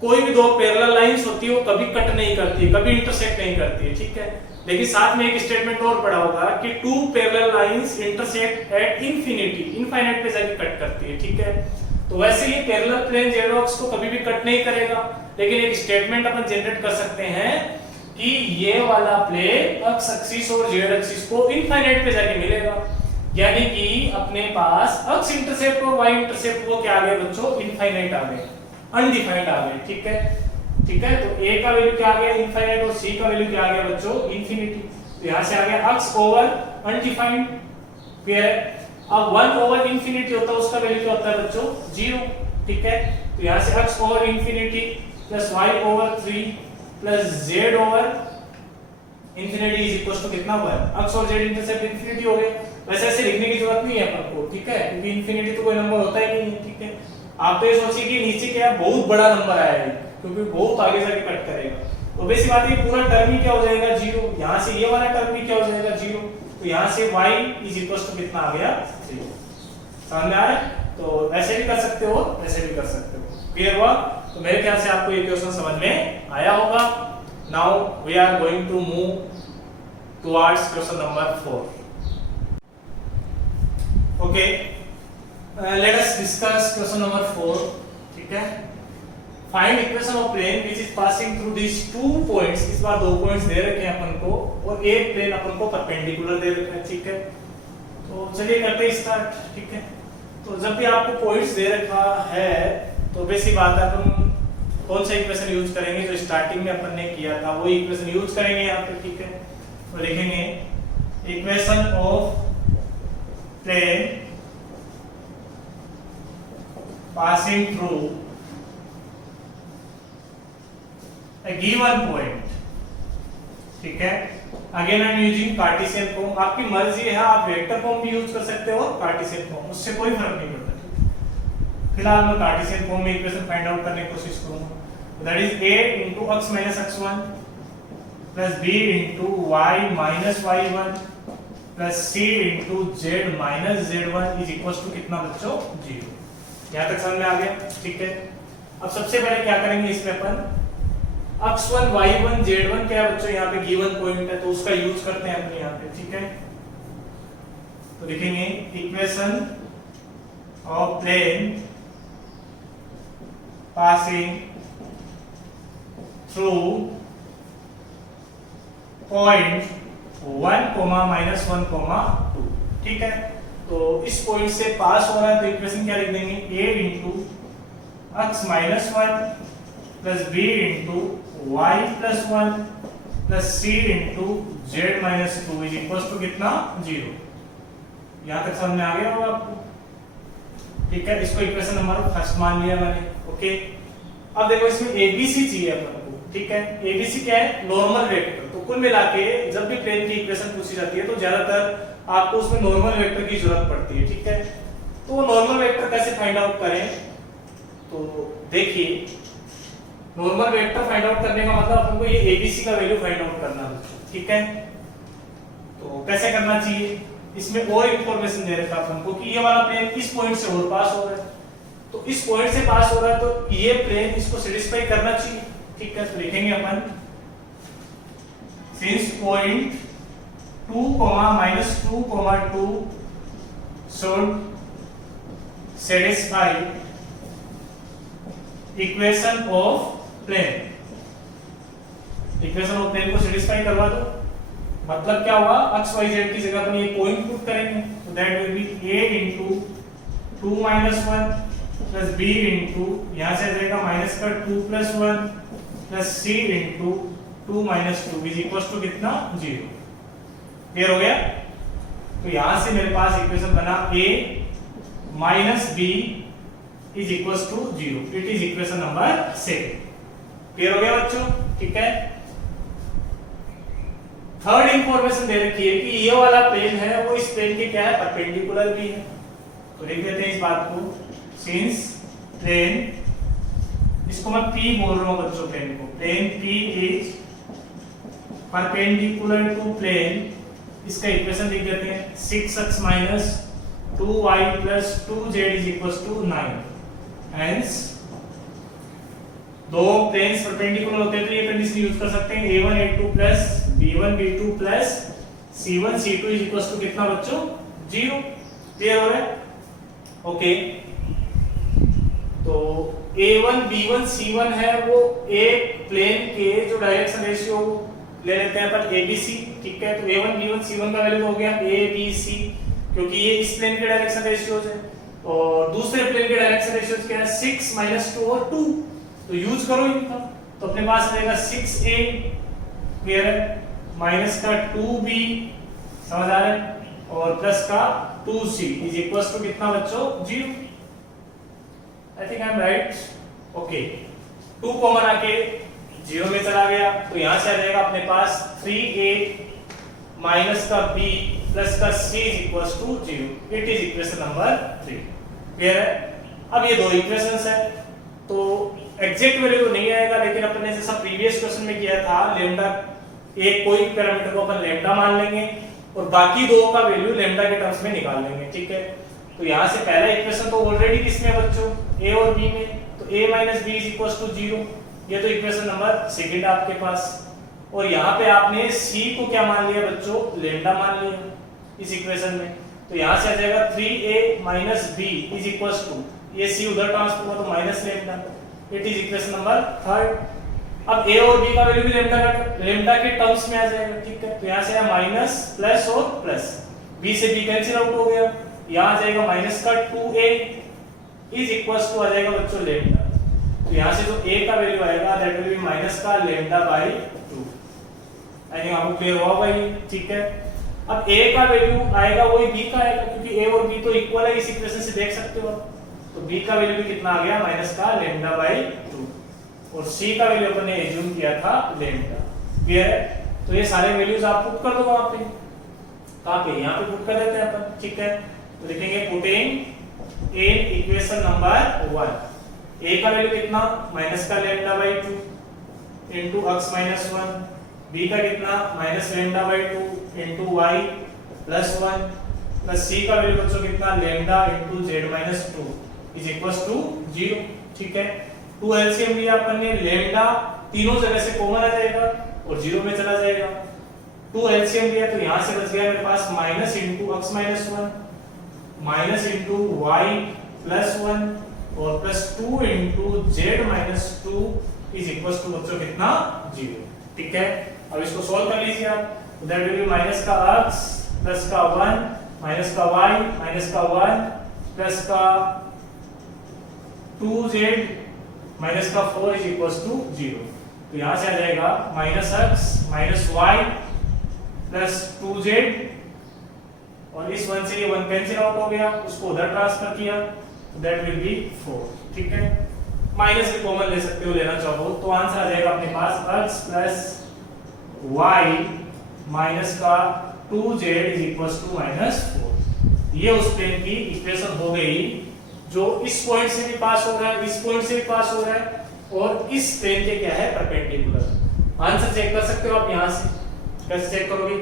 कोई भी दो पैरेलल लाइंस होती है वो कभी कट नहीं करती, कभी इंटरसेक्ट नहीं करती है। ठीक है, लेकिन साथ में एक स्टेटमेंट और पढ़ा होगा कि two parallel lines intersect at infinity, infinite पे जाके कट करती है। ठीक है, तो वैसे ये पैरेलल प्लेन z अक्ष को कभी भी कट नहीं करेगा, लेकिन एक स्टेटमेंट अपन जनरेट कर सकते हैं कि ये वाला प्लेन x एक्सिस और z एक्सिस को इनफाइनाइट पे जाके मिलेगा। यानी कि अपने पास x इंटरसेप्ट और y इंटरसेप्ट वो क्या आ गए बच्चों? इनफाइनाइट आ गए, अनडिफाइंड आ गए। ठीक है, ठीक है, तो a का वैल्यू क्या आ गया? इनफाइनाइट, और c का वैल्यू क्या आ गया बच्चों? इंफिनिटी। तो यहां से आ गया x ओवर अनडिफाइंड। क्लियर है? अब 1 ओवर इंफिनिटी होता है, उसका वैल्यू क्या होता है बच्चों? 0। ठीक है, तो यहां से x over infinity plus y over 3 plus z over infinity is equal to कितना हुआ है? x और z इंटरसेप्ट इंफिनिटी हो गए। वैसे ऐसे लिखने की जरूरत नहीं है अपन को। ठीक है, क्योंकि इंफिनिटी तो कोई नंबर होता ही नहीं है। ठीक है, आप तो ये सोचिए कि नीचे क्या बहुत बड़ा नंबर आया है, क्योंकि बहुत आगे जाके कट करेगा। तो वैसी बात है पूरा टर्म ही क्या हो जाएगा? 0। यहां से ये वाला टर्म भी क्या हो जाएगा? 0। तो यहां से y इज इक्वल टू कितना आ गया? 3। समझ में आ रहा है? तो ऐसे भी कर सकते हो, ऐसे भी कर सकते हो। क्लियर हुआ? तो मेरे ख्याल से आपको ये क्वेश्चन समझ में आया होगा। Now we are going to move towards question number 4। Okay, let us discuss question number 4। ठीक है, find equation of plane which is passing through these 2 points। इस बार 2 पॉइंट्स दे रखे हैं अपन को और एक प्लेन अपन को परपेंडिकुलर दे रखा है। ठीक है, तो चलिए करते हैं स्टार्ट। ठीक है, तो जब भी आपको पॉइंट्स दे रखा है तो बेसी बात है अपन कौन सा इक्वेशन यूज करेंगे? जो स्टार्टिंग में अपन ने किया था वो इक्वेशन यूज करेंगे यहाँ पे। ठीक है, तो लिखेंगे equation of plane passing through a given point। ठीक है, again I am using Cartesian form. आपकी मर्जी है, आप वेक्टर फॉर्म भी यूज कर सकते हो, कार्टेशियन फॉर्म, उससे कोई फर्क नहीं पड़ता। फिलहाल मैं कार्टेशियन फॉर्म में इक्वेशन फाइंड आउट करने की कोशिश करूंगा। That is a into x minus x1 plus b into y minus y1 plus c into z minus z1 is equals to कितना बच्चों? 0। यहां तक समझ में आ गया? ठीक है, अब सबसे पहले क्या करेंगे इसमें अपन x1 y1 z1 क्या है बच्चों? यहाँ पे गिवन पॉइंट है तो उसका यूज करते हैं अपने यहाँ पे। ठीक है, तो लिखेंगे equation of plane passing through point 1, -1, 2। ठीक है, तो इस पॉइंट से पास हो रहा है तो इक्वेशन क्या लिख देंगे? a into x minus 1 plus b into y plus 1 plus c into z minus 2 is equals to कितना? 0। यहां तक समझ में आ गया होगा आपको? ठीक है, इसको इक्वेशन नंबर फर्स्ट मान लिया मैंने। ओके, अब देखो इसमें abc चाहिए अपन को। ठीक है, abc क्या है? Normal vector. तो कुल मिला के जब भी प्लेन की इक्वेशन पूछी जाती है तो ज्यादातर आपको उसमें नॉर्मल वेक्टर की जरूरत पड़ती है। ठीक है, तो नॉर्मल वेक्टर कैसे फाइंड आउट करें? तो देखिए नॉर्मल वेक्टर फाइंड आउट करने का मतलब अपन को ये एबीसी का वैल्यू फाइंड आउट करना है, ठीक है। तो कैसे करना चाहिए, इसमें और इंफॉर्मेशन दे रखा है अपन को कि ये वाला प्लेन इस पॉइंट से और पास हो रहा है, तो इस पॉइंट से पास हो रहा है तो ये प्लेन इसको सेटिस्फाई करना चाहिए, ठीक है। तो लिखेंगे अपन since point 2, -2, 2 should satisfy equation of plane, equation of plane को सेटिस्फाई करवा दो। मतलब क्या हुआ, x y z की जगह अपन ये पॉइंट पुट करेंगे, तो that will B a into 2 - 1 plus b into यहां से आ जाएगा माइनस का 2 + 1 plus c into 2 - 2 is equal to कितना 0। क्लियर हो गया। तो यहां से मेरे पास इक्वेशन बना a minus b is equal to 0। It is equation number 7। Clear हो गया बच्चों, ठीक है। थर्ड इंफॉर्मेशन दे रखी है कि ये वाला प्लेन है वो इस प्लेन के क्या है, परपेंडिकुलर भी है। तो लिख देते हैं इस बात को, सिंस प्लेन, इसको मैं p बोल रहा हूं बच्चों, प्लेन को, plane p is perpendicular to plane, इसका इक्वेशन लिख देते हैं 6x - 2y + 2z इज इक्वल टू 9। हेंस दो प्लेन्स परपेंडिकुलर होते हैं तो ये कंडीशन यूज कर सकते हैं, a1 a2 + b1 b2 + c1 c2 is equal to कितना बच्चों 0। क्लियर हो रहा है, ओके। तो a1 b1 c1 है वो एक प्लेन के जो डायरेक्शन रेशियो ले लेते हैं अपन abc, ठीक है। तो a1 b1 c1 का वैल्यू हो गया abc, क्योंकि ये इस प्लेन के डायरेक्शन रेशियोज है, और दूसरे प्लेन के डायरेक्शन रेशियोज क्या है 6 - 2 और 2, तो यूज करो इनका। तो अपने पास रहेगा 6a, क्लियर है, माइनस का 2b, समझ आ रहा है, और प्लस का 2c इज इक्वल टू कितना बच्चों 0। I think I am right, okay. 2 common आके 0 में चला गया, तो यहां से आ जाएगा अपने पास 3a माइनस का b प्लस का c is equal to 0। It is equation number 3। Clear है। अब ये दो इक्वेशंस है, तो एग्जैक्ट वैल्यू तो नहीं आएगा, लेकिन अपन ने जैसा प्रीवियस क्वेश्चन में किया था, लैम्डा एक कोई पैरामीटर को अपन लैम्डा मान लेंगे और बाकी दो का वैल्यू लैम्डा के टर्म्स में निकाल लेंगे, ठीक है। तो यहां से पहला इक्वेशन तो ऑलरेडी किसमें है बच्चों, a और b में, तो a - b is equal to 0। ये तो इक्वेशन नंबर सेकंड आपके पास, और यहाँ पे आपने c को क्या मान लिया बच्चों, लैम्डा मान लिया इस इक्वेशन में। तो यहां से आ जाएगा 3a - b is equal to, ये c उधर ट्रांसफर हुआ तो minus lambda. It is equation number 3। अब a और b का वैल्यू भी लैम्डा के टर्म्स में आ जाएगा, ठीक है। तो यहां से माइनस प्लस और प्लस, b से b कैंसिल आउट हो गया, यहां आ जाएगा माइनस का 2a इज इक्वल टू आ जाएगा बच्चों लैम्डा। तो यहां से जो a का वैल्यू आएगा दैट विल बी माइनस का λ/2। आई थिंक आपको क्लियर हुआ भाई, ठीक है। अब a का वैल्यू आएगा वही b का आएगा, क्योंकि a और b तो इक्वल है, इस इक्वेशन से देख सकते हो। तो b का वैल्यू भी कितना आ गया, माइनस का λ/2, और c का वैल्यू अपन ने एज्यूम किया था लैम्डा। क्लियर है। तो ये सारे वैल्यूज आप पुट कर दो वहां पे, कहां पे, यहां पे पुट कर देते हैं अपन, ठीक है। तो लिखेंगे putting in equation number 1, a का वैल्यू कितना, माइनस का λ/2 इनटू x - 1, b का कितना, minus λ/2 into y + 1, plus c का वैल्यू बच्चों कितना, lambda into z - 2 is equal to 0, ठीक है। 2 एलसीएम लिया अपन ने, लैम्डा तीनों जगह से कॉमन आ जाएगा और 0 में चला जाएगा। 2 एलसीएम लिया तो यहां से बच गया मेरे पास minus into x - 1 minus into y + 1 और plus 2 into z - 2 is equal to बच्चों कितना 0, ठीक है। अब इसको सॉल्व कर लीजिए आप, दैट विल बी माइनस का x प्लस का 1 माइनस का y माइनस का 1 प्लस का 2z माइनस का 4 इज इक्वल टू 0। तो यहां से आ जाएगा minus x minus y plus 2z, और इस 1 से ये 1 कैंसिल आउट हो गया, उसको उधर ट्रांसफर किया, दैट विल बी 4, ठीक है। माइनस भी कॉमन ले सकते हो, लेना चाहो तो आंसर आ जाएगा अपने पास x प्लस y माइनस का 2z इज इक्वल टू -4। ये उस प्लेन की इक्वेशन हो गई जो इस पॉइंट से भी पास हो रहा है, इस पॉइंट से भी पास हो रहा है, और इस प्लेन के क्या है परपेंडिकुलर। आंसर चेक कर सकते हो आप यहां से, कैसे चेक करोगे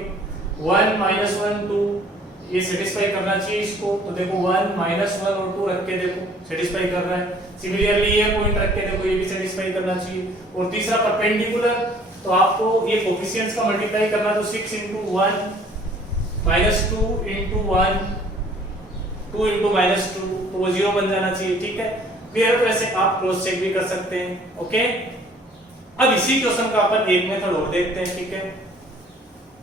1 -1 2 ये सेटिस्फाई करना चाहिए इसको, तो देखो 1 -1 और 2 रख के देखो सेटिस्फाई कर रहा है। सिमिलरली ये पॉइंट रख के देखो ये भी सेटिस्फाई करना चाहिए। और तीसरा परपेंडिकुलर, तो आपको ये कोफिशिएंट्स का मल्टीप्लाई करना, तो 6 × 1 -2 × 1 2 × -2 तो वो 0 बन जाना चाहिए। ठीक है, क्लियर। तो ऐसे आप क्रॉस चेक भी कर सकते हैं। ओके, अब इसी क्वेश्चन का अपन एक मेथड और देखते हैं। ठीक है,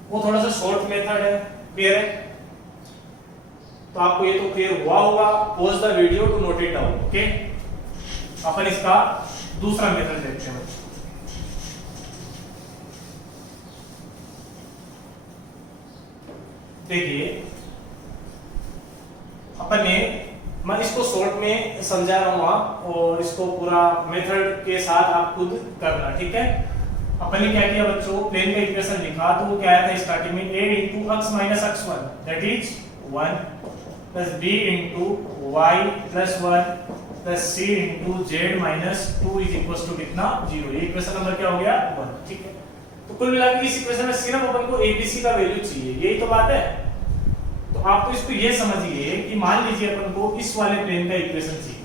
वो थोड़ा सा शॉर्ट मेथड है। क्लियर है, तो आपको ये तो क्लियर हुआ होगा। Pause the video to note it down. Okay, अपन इसका दूसरा मेथड देखते हैं। देखिए अपन ने, मैं इसको शॉर्ट में समझा रहा हूं और इसको पूरा मेथड के साथ आप खुद करना। ठीक है, अपन ने क्या किया बच्चों, प्लेन का इक्वेशन लिखा, तो वो क्या आया था स्टार्टिंग में a × x - x1 that is 1 plus b × y plus 1 plus c × z - 2 is equal to कितना 0। ये इक्वेशन नंबर क्या हो गया 1। ठीक है, तो कुल मिलाकर इस इक्वेशन में सिर्फ अपन को abc का वैल्यू चाहिए, यही तो बात है। तो आप तो इसको ये समझिए कि मान लीजिए अपन को इस वाले प्लेन का इक्वेशन चाहिए।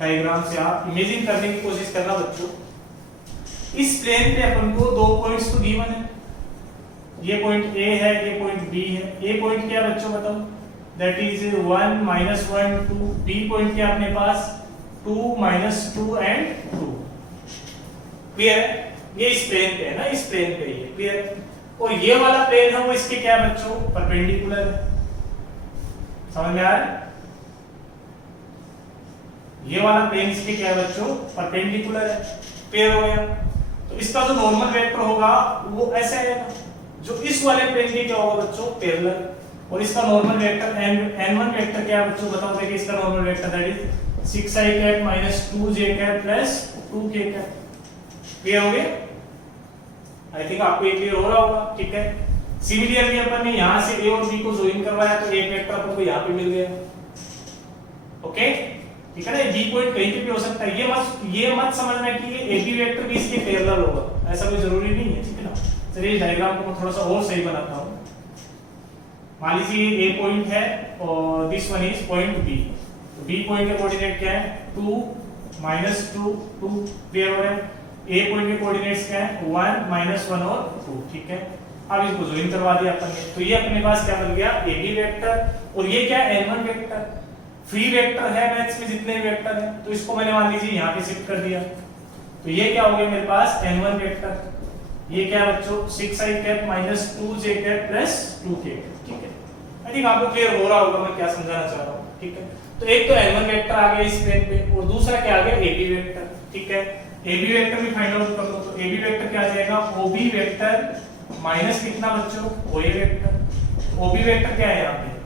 डायग्राम से आप इमेजिन करने की कोशिश करना बच्चों। इस प्लेन पे अपन को दो पॉइंट्स तो गिवन है, ये पॉइंट A है, ये पॉइंट B है। A पॉइंट क्या बच्चों बताओ, दैट इज 1 -1 2। B पॉइंट क्या अपने पास 2 -2 एंड 2। क्लियर है, ये इस प्लेन पे है ना, इस प्लेन पे ही है। क्लियर, और ये वाला प्लेन है वो इसके क्या है बच्चों परपेंडिकुलर है। समझ में आ रहा है, ये वाला प्लेन इसके क्या है बच्चों परपेंडिकुलर है। क्लियर हो गया, तो इसका जो नॉर्मल वेक्टर होगा वो ऐसे आएगा, जो इस वाले प्लेन के क्या होगा बच्चों पैरेलल। और इसका नॉर्मल वेक्टर n1 वेक्टर क्या है बच्चों बताओ। देखिए इसका normal vector that is 6i cap - 2j cap plus 2k cap. Clear हो गया, आई थिंक आपको ये क्लियर हो रहा होगा। ठीक है, सिमिलरली अपन ने यहां से a और b को ज्वाइन करवाया, तो एक वेक्टर अपन को यहां पे मिल गया। ओके, ठीक है ना, b पॉइंट कहीं पे भी हो सकता है। ये मत समझना कि ये ab वेक्टर भी इसके पैरेलल होगा, ऐसा कोई जरूरी नहीं है। ठीक है ना, चलिए इस डायग्राम को मैं थोड़ा सा और सही बनाता हूं। मान लीजिए a पॉइंट है और this one is point b। तो b पॉइंट के कोऑर्डिनेट क्या है 2 -2 2। क्लियर हो रहा है, a पॉइंट के कोऑर्डिनेट्स क्या है 1 -1 और 2। ठीक है, अब इसको ज्वाइन करवा दिया अपन ने, तो ये अपने पास क्या बन गया ab वेक्टर। और ये क्या है n1 वेक्टर, फ्री वेक्टर है मैथ्स में जितने भी वेक्टर है, तो इसको मैंने मान लीजिए यहाँ पे शिफ्ट कर दिया। तो ये क्या हो गया मेरे पास n1 वेक्टर। ये क्या है बच्चों 6i cap - 2j cap plus 2k। ठीक है, आई थिंक आपको क्लियर हो रहा होगा मैं क्या समझाना चाह रहा हूँ। ठीक है, तो एक तो n1 वेक्टर आ गया इस प्लेन पे, और दूसरा क्या आ गया ab वेक्टर। ठीक है, ab वेक्टर भी फाइंड आउट कर लो, तो ab वेक्टर क्या आ जाएगा ob वेक्टर माइनस कितना बच्चों oa वेक्टर। ob वेक्टर क्या है यहाँ पे,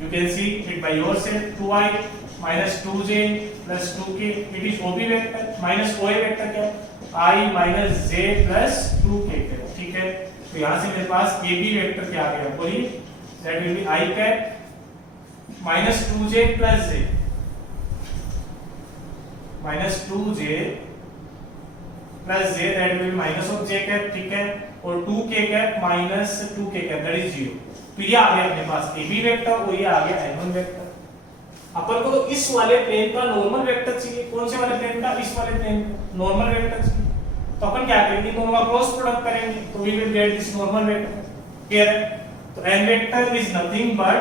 you can see it by yourself 2i - 2j plus 2k, it is ob vector minus oa vector क्या है i - j plus 2k। ठीक है, तो यहाँ से मेरे पास ab वेक्टर क्या आ गया बोलिए, that will be i cap minus 2j plus j minus 2j plus j, that will be minus of j cap। ठीक है, और 2k cap minus 2k cap that is 0। तो ये आ गया अपने पास ab वेक्टर और ये आ गया n1 वेक्टर। अपन को तो इस वाले प्लेन का नॉर्मल वेक्टर चाहिए। कौन से वाले प्लेन का, इस वाले प्लेन का नॉर्मल वेक्टर चाहिए। तो अपन क्या करेंगे, दोनों का क्रॉस प्रोडक्ट करेंगे, तो we will get this normal vector. Clear है, तो n vector is nothing but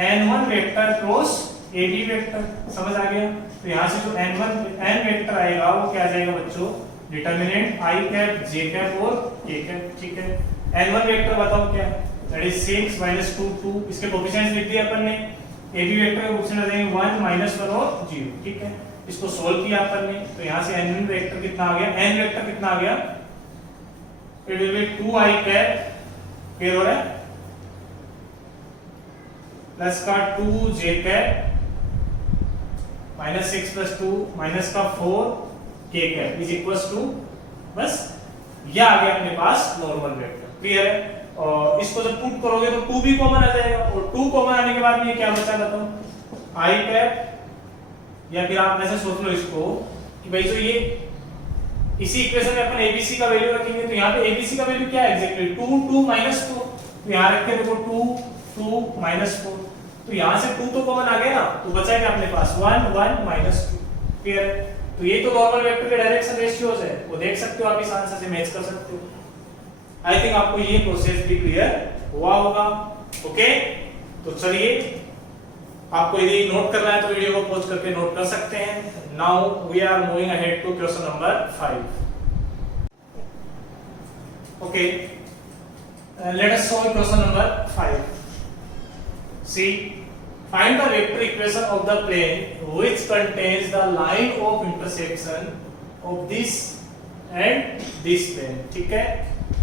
n1 vector cross ab vector. समझ आ गया, तो यहां से जो n वेक्टर आएगा वो क्या आ जाएगा बच्चों determinant i cap j cap और k कैप। ठीक है, n1 वेक्टर बताओ क्या है, दैट इज 6 - 2 2। इसके कोएफिशिएंट्स लिख दिए अपन ने, ab वेक्टर के कोएफिशिएंट आ जाएंगे 1 -1 और 0। ठीक है, इसको सोल्व किया अपन ने, तो यहां से n वेक्टर कितना आ गया, n वेक्टर कितना आ गया, it will be 2i cap. Clear हो रहा है, प्लस का 2j कैप माइनस 6 + 2 माइनस का 4k cap is equals to, बस ये आ गया अपने पास नॉर्मल वेक्टर। क्लियर है, और इसको जब पुट करोगे तो 2 भी कॉमन आ जाएगा, और 2 कॉमन आने के बाद ये क्या बचा बताओ i कैप या फिर आप ऐसे सोच लो इसको कि भाई जो ये इसी इक्वेशन में अपन एबीसी का वैल्यू रखेंगे तो यहाँ पे एबीसी का वैल्यू क्या है एग्जैक्टली 2 2 -4, तो यहाँ रख के देखो 2 2 -4, तो यहाँ से 2 तो कॉमन आ गया ना, तो बचा क्या अपने पास 1 1 -2। क्लियर है? तो ये तो नॉर्मल वेक्टर के डायरेक्शन रेशियोज है, वो देख सकते हो आप, इस आंसर से मैच कर सकते हो। आई थिंक आपको ये प्रोसेस भी क्लियर हुआ होगा। ओके, तो चलिए आपको यदि नोट करना है तो वीडियो को पॉज करके नोट कर सकते हैं। Now we are moving ahead to question number 5। Okay, let us solve question number 5. See, find the vector equation of the plane which contains the line of intersection of this and this plane. ठीक है,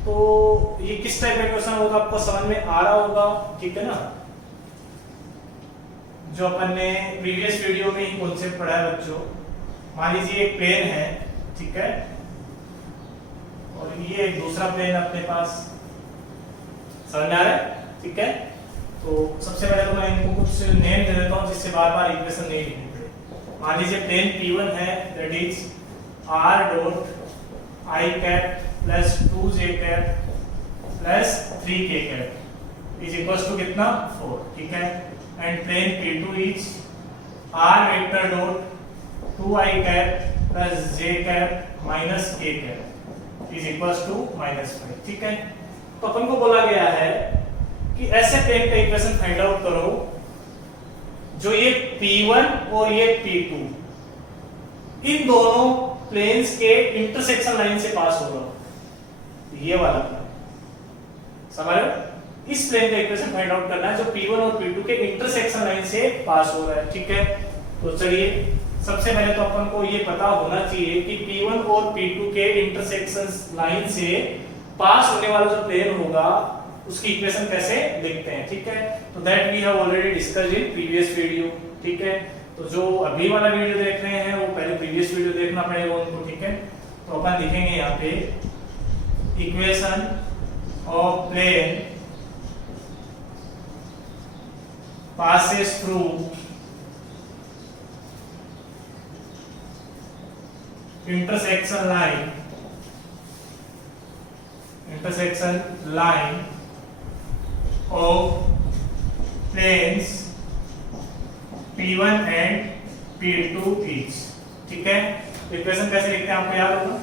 तो ये किस टाइप का क्वेश्चन होगा आपको समझ में आ रहा होगा, ठीक है ना, जो अपन ने प्रीवियस वीडियो में ही कॉन्सेप्ट पढ़ा है बच्चों। मान लीजिए एक प्लेन है, ठीक है, और ये एक दूसरा प्लेन अपने पास, समझ आ रहा है, ठीक है। तो सबसे पहले तो मैं इनको कुछ नेम दे देता हूं जिससे बार बार इक्वेशन नहीं लिखनी पड़े। मान लीजिए प्लेन P1 है, that is r dot i cap plus 2j cap plus 3k cap is equals to कितना 4, ठीक है। And plane P2 is r vector dot 2i cap plus j cap minus k cap is equals to -5, ठीक है। तो अपन को बोला गया है कि ऐसे प्लेन का इक्वेशन फाइंड आउट करो जो ये P1 और ये P2 इन दोनों प्लेन्स के इंटरसेक्शन लाइन से पास हो रहा हो, ये वाला प्लेन, समझ रहे हो? इस प्लेन का इक्वेशन फाइंड आउट करना है जो P1 और P2 के इंटरसेक्शन लाइन से पास हो रहा है, ठीक है। तो चलिए सबसे पहले तो अपन को ये पता होना चाहिए कि P1 और P2 के इंटरसेक्शन लाइन से पास होने वाला जो प्लेन होगा उसकी इक्वेशन कैसे लिखते हैं, ठीक है। तो that we have already discussed in previous video, ठीक है। तो जो अभी वाला वीडियो देख रहे हैं वो पहले प्रीवियस वीडियो देखना पड़ेगा उनको, ठीक है। तो अपन लिखेंगे यहाँ पे equation of plane passes through intersection line of planes P1 and P2 each, ठीक है। इक्वेशन कैसे लिखते हैं आपको याद होगा,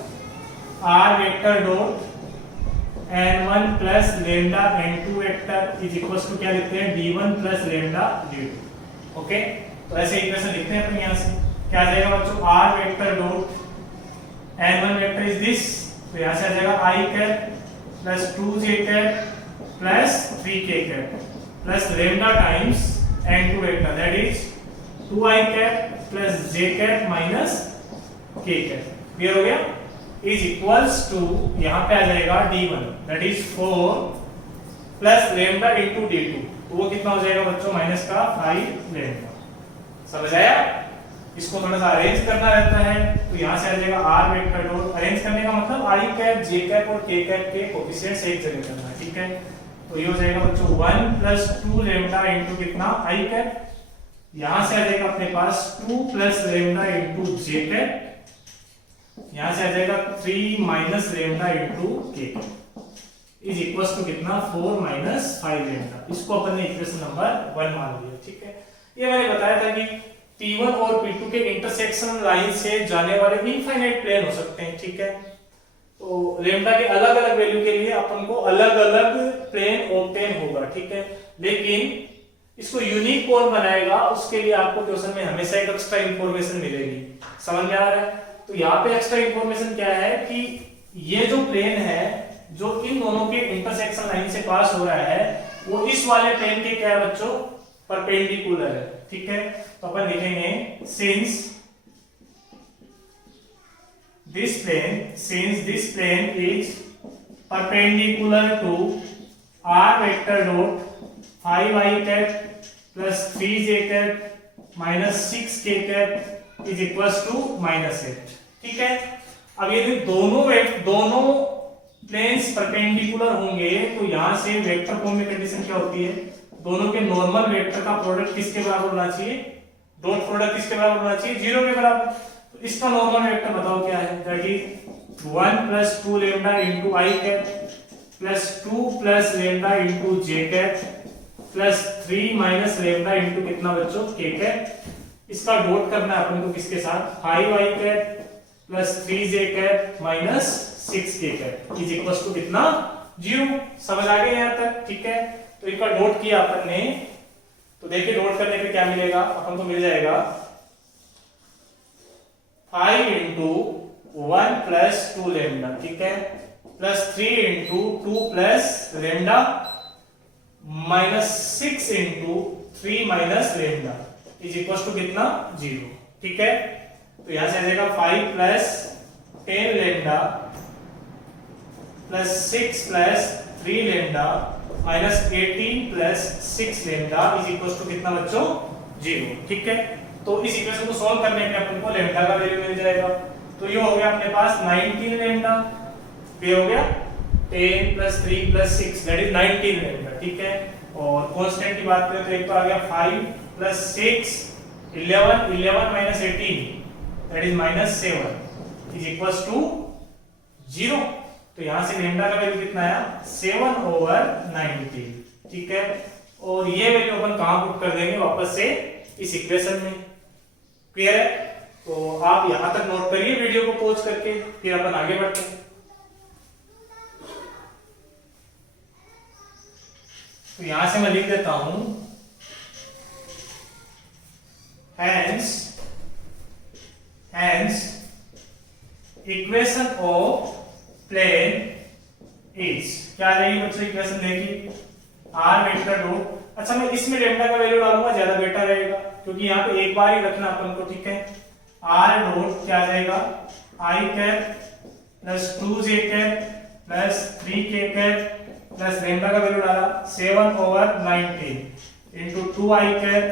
r वेक्टर डॉट n1 प्लस lambda n2 vector is equals to क्या लिखते हैं d1 plus lambda d2। Okay, तो ऐसे इक्वेशन लिखते हैं अपन यहां से। क्या आ जाएगा बच्चों, r vector dot n1 vector is this, तो यहां से आ जाएगा i cap plus 2j cap plus 3k cap plus lambda times n2 vector that is 2i cap plus j cap minus k cap. Clear हो गया? इज इक्वल्स टू यहां पे आ जाएगा d1 that is 4 plus lambda into d2, तो वो कितना हो जाएगा बच्चों माइनस का 5 लेमडा। समझ आया? इसको थोड़ा सा अरेंज करना रहता है, तो यहां से आ जाएगा r वेक्टर डॉट, अरेंज करने का मतलब i कैप j कैप और k कैप के कोएफिशिएंट्स एक जगह करना है, ठीक है। तो ये हो जाएगा बच्चों 1 प्लस 2 लेमडा इनटू कितना i कैप, यहां से आ जाएगा अपने पास 2 plus lambda into j cap, यहां से आ जाएगा 3 minus lambda into k is equals to कितना 4 माइनस 5 लेमडा। इसको अपन ने इक्वेशन नंबर 1 मान लिया, ठीक है। ये मैंने बताया था कि P1 और P2 के इंटरसेक्शन लाइन से जाने वाले इनफाइनाइट प्लेन हो सकते हैं, ठीक है। तो लेमडा के अलग अलग वैल्यू के लिए अपन को अलग अलग प्लेन ऑब्टेन होगा, ठीक है। लेकिन इसको यूनिक कौन बनाएगा उसके लिए आपको क्वेश्चन में हमेशा एक एक्स्ट्रा इंफॉर्मेशन मिलेगी, समझ में आ रहा है? तो यहाँ पे एक्स्ट्रा इंफॉर्मेशन क्या है कि ये जो प्लेन है जो इन दोनों के इंटरसेक्शन लाइन से पास हो रहा है वो इस वाले प्लेन के क्या है बच्चों, परपेंडिकुलर है, ठीक है। तो अपन लिखेंगे since this plane is perpendicular to r vector dot 5i cap plus 3j cap minus 6k cap is equals to -8, ठीक है। अब यदि दोनों प्लेन्स परपेंडिकुलर होंगे तो यहां से वेक्टर फॉर्म में कंडीशन क्या होती है, दोनों के नॉर्मल वेक्टर का प्रोडक्ट किसके बराबर होना चाहिए, डॉट प्रोडक्ट किसके बराबर होना चाहिए, 0 के बराबर। तो इसका नॉर्मल वेक्टर बताओ क्या है, that is 1 + 2 lambda * I cap plus 2 + lambda * j cap plus 3 - lambda * कितना बच्चों, k कैप। इसका डॉट करना है अपन को किसके साथ, 5i cap plus 3j cap minus 6k cap is equal to कितना, 0। समझ आ गया यहाँ तक, ठीक है। तो इनका डॉट किया अपन ने, तो देखिए डॉट करने पे क्या मिलेगा अपन को, मिल जाएगा 5 * 1 + 2 लैम्डा, ठीक है, plus 3 * 2 + lambda minus 6 * 3 - lambda is equal to कितना, 0, ठीक है। तो यहां से आ जाएगा 5 + 10 lambda plus 6 + 3 lambda minus 18 + 6 lambda is equal to कितना बच्चों, 0, ठीक है। तो इस इक्वेशन को सॉल्व करने पे अपन को लैम्डा का वैल्यू मिल जाएगा। तो ये हो गया अपने पास 19 लैम्डा, ये हो गया 10 + 3 + 6 दैट इज 19 लैम्डा, ठीक है। और कांस्टेंट की बात करें तो एक तो आ गया 5 + 6 11 11 - 18 that is -7 is equal to 0। तो यहां से लैम्डा का वैल्यू कितना आया, 7/19, ठीक है। और ये वैल्यू अपन कहां पुट कर देंगे, वापस से इस इक्वेशन में, क्लियर है। तो आप यहां तक नोट करिए वीडियो को पॉज करके, फिर अपन आगे बढ़ते हैं। तो यहां से मैं लिख देता हूं, hence equation of plane is, क्या आ जाएगी बच्चों इक्वेशन, देखिए r वेक्टर डॉट, अच्छा मैं इसमें लैम्डा का वैल्यू डालूंगा, ज्यादा बेटर रहेगा, क्योंकि यहाँ पे एक बार ही रखना अपन को, ठीक है। r डॉट क्या आ जाएगा, I cap plus 2j cap plus 3k cap plus lambda का वैल्यू डाला 7/19 * 2i cap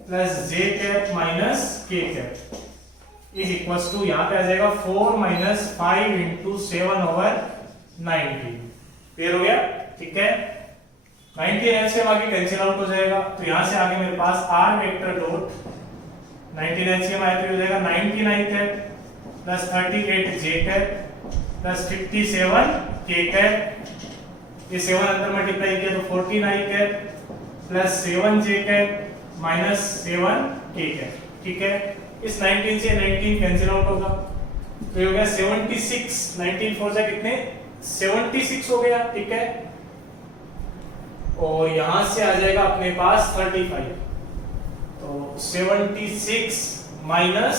plus j cap minus k cap is equals to, यहां पे आ जाएगा 4 - 5 * 7/19, क्लियर हो गया, ठीक है। 19 एलसीएम आगे कैंसिल आउट हो जाएगा, तो यहां से आगे मेरे पास r वेक्टर डॉट 19 एलसीएम आया तो हो जाएगा 99 cap plus 38 j cap plus 57 k cap, ये 7 अंदर मल्टीप्लाई किया तो 14 i cap plus 7 j cap minus 7 k cap, ठीक है। इस 19 से 19 कैंसिल आउट होगा, तो ये हो गया 76, 19 4 से कितने, 76 हो गया, ठीक है। और यहां से आ जाएगा अपने पास 35, तो 76 माइनस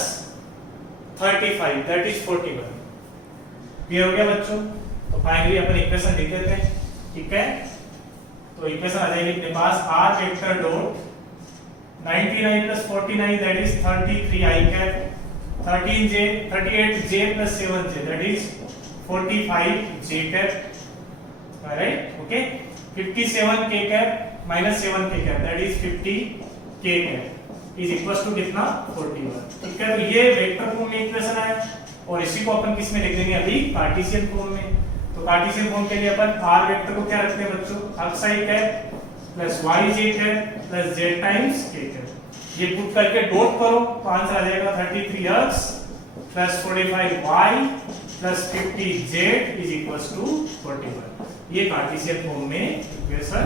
35 दैट इज 41, ये हो गया बच्चों। तो फाइनली अपन इक्वेशन लिख देते हैं, ठीक है। तो इक्वेशन आ जाएगी अपने पास r vector dot 99 + 49 that is 33i cap 38j + 7j that is 45j cap, right, okay. 57k cap minus 7k cap that is 50k cap is equal to कितना, 41, ठीक है। तो ये वेक्टर फॉर्म में इक्वेशन है, और इसी को अपन किस में लिख देंगे अभी, कार्टेशियन फॉर्म में। तो कार्टेशियन फॉर्म के लिए अपन r वेक्टर को क्या रखते हैं बच्चों, xi cap plus yj cap plus z times k cap, ये पुट करके डॉट करो तो आंसर आ जाएगा 33x plus 45y plus 50z is equal to 41। ये कार्टेशियन फॉर्म में इक्वेशन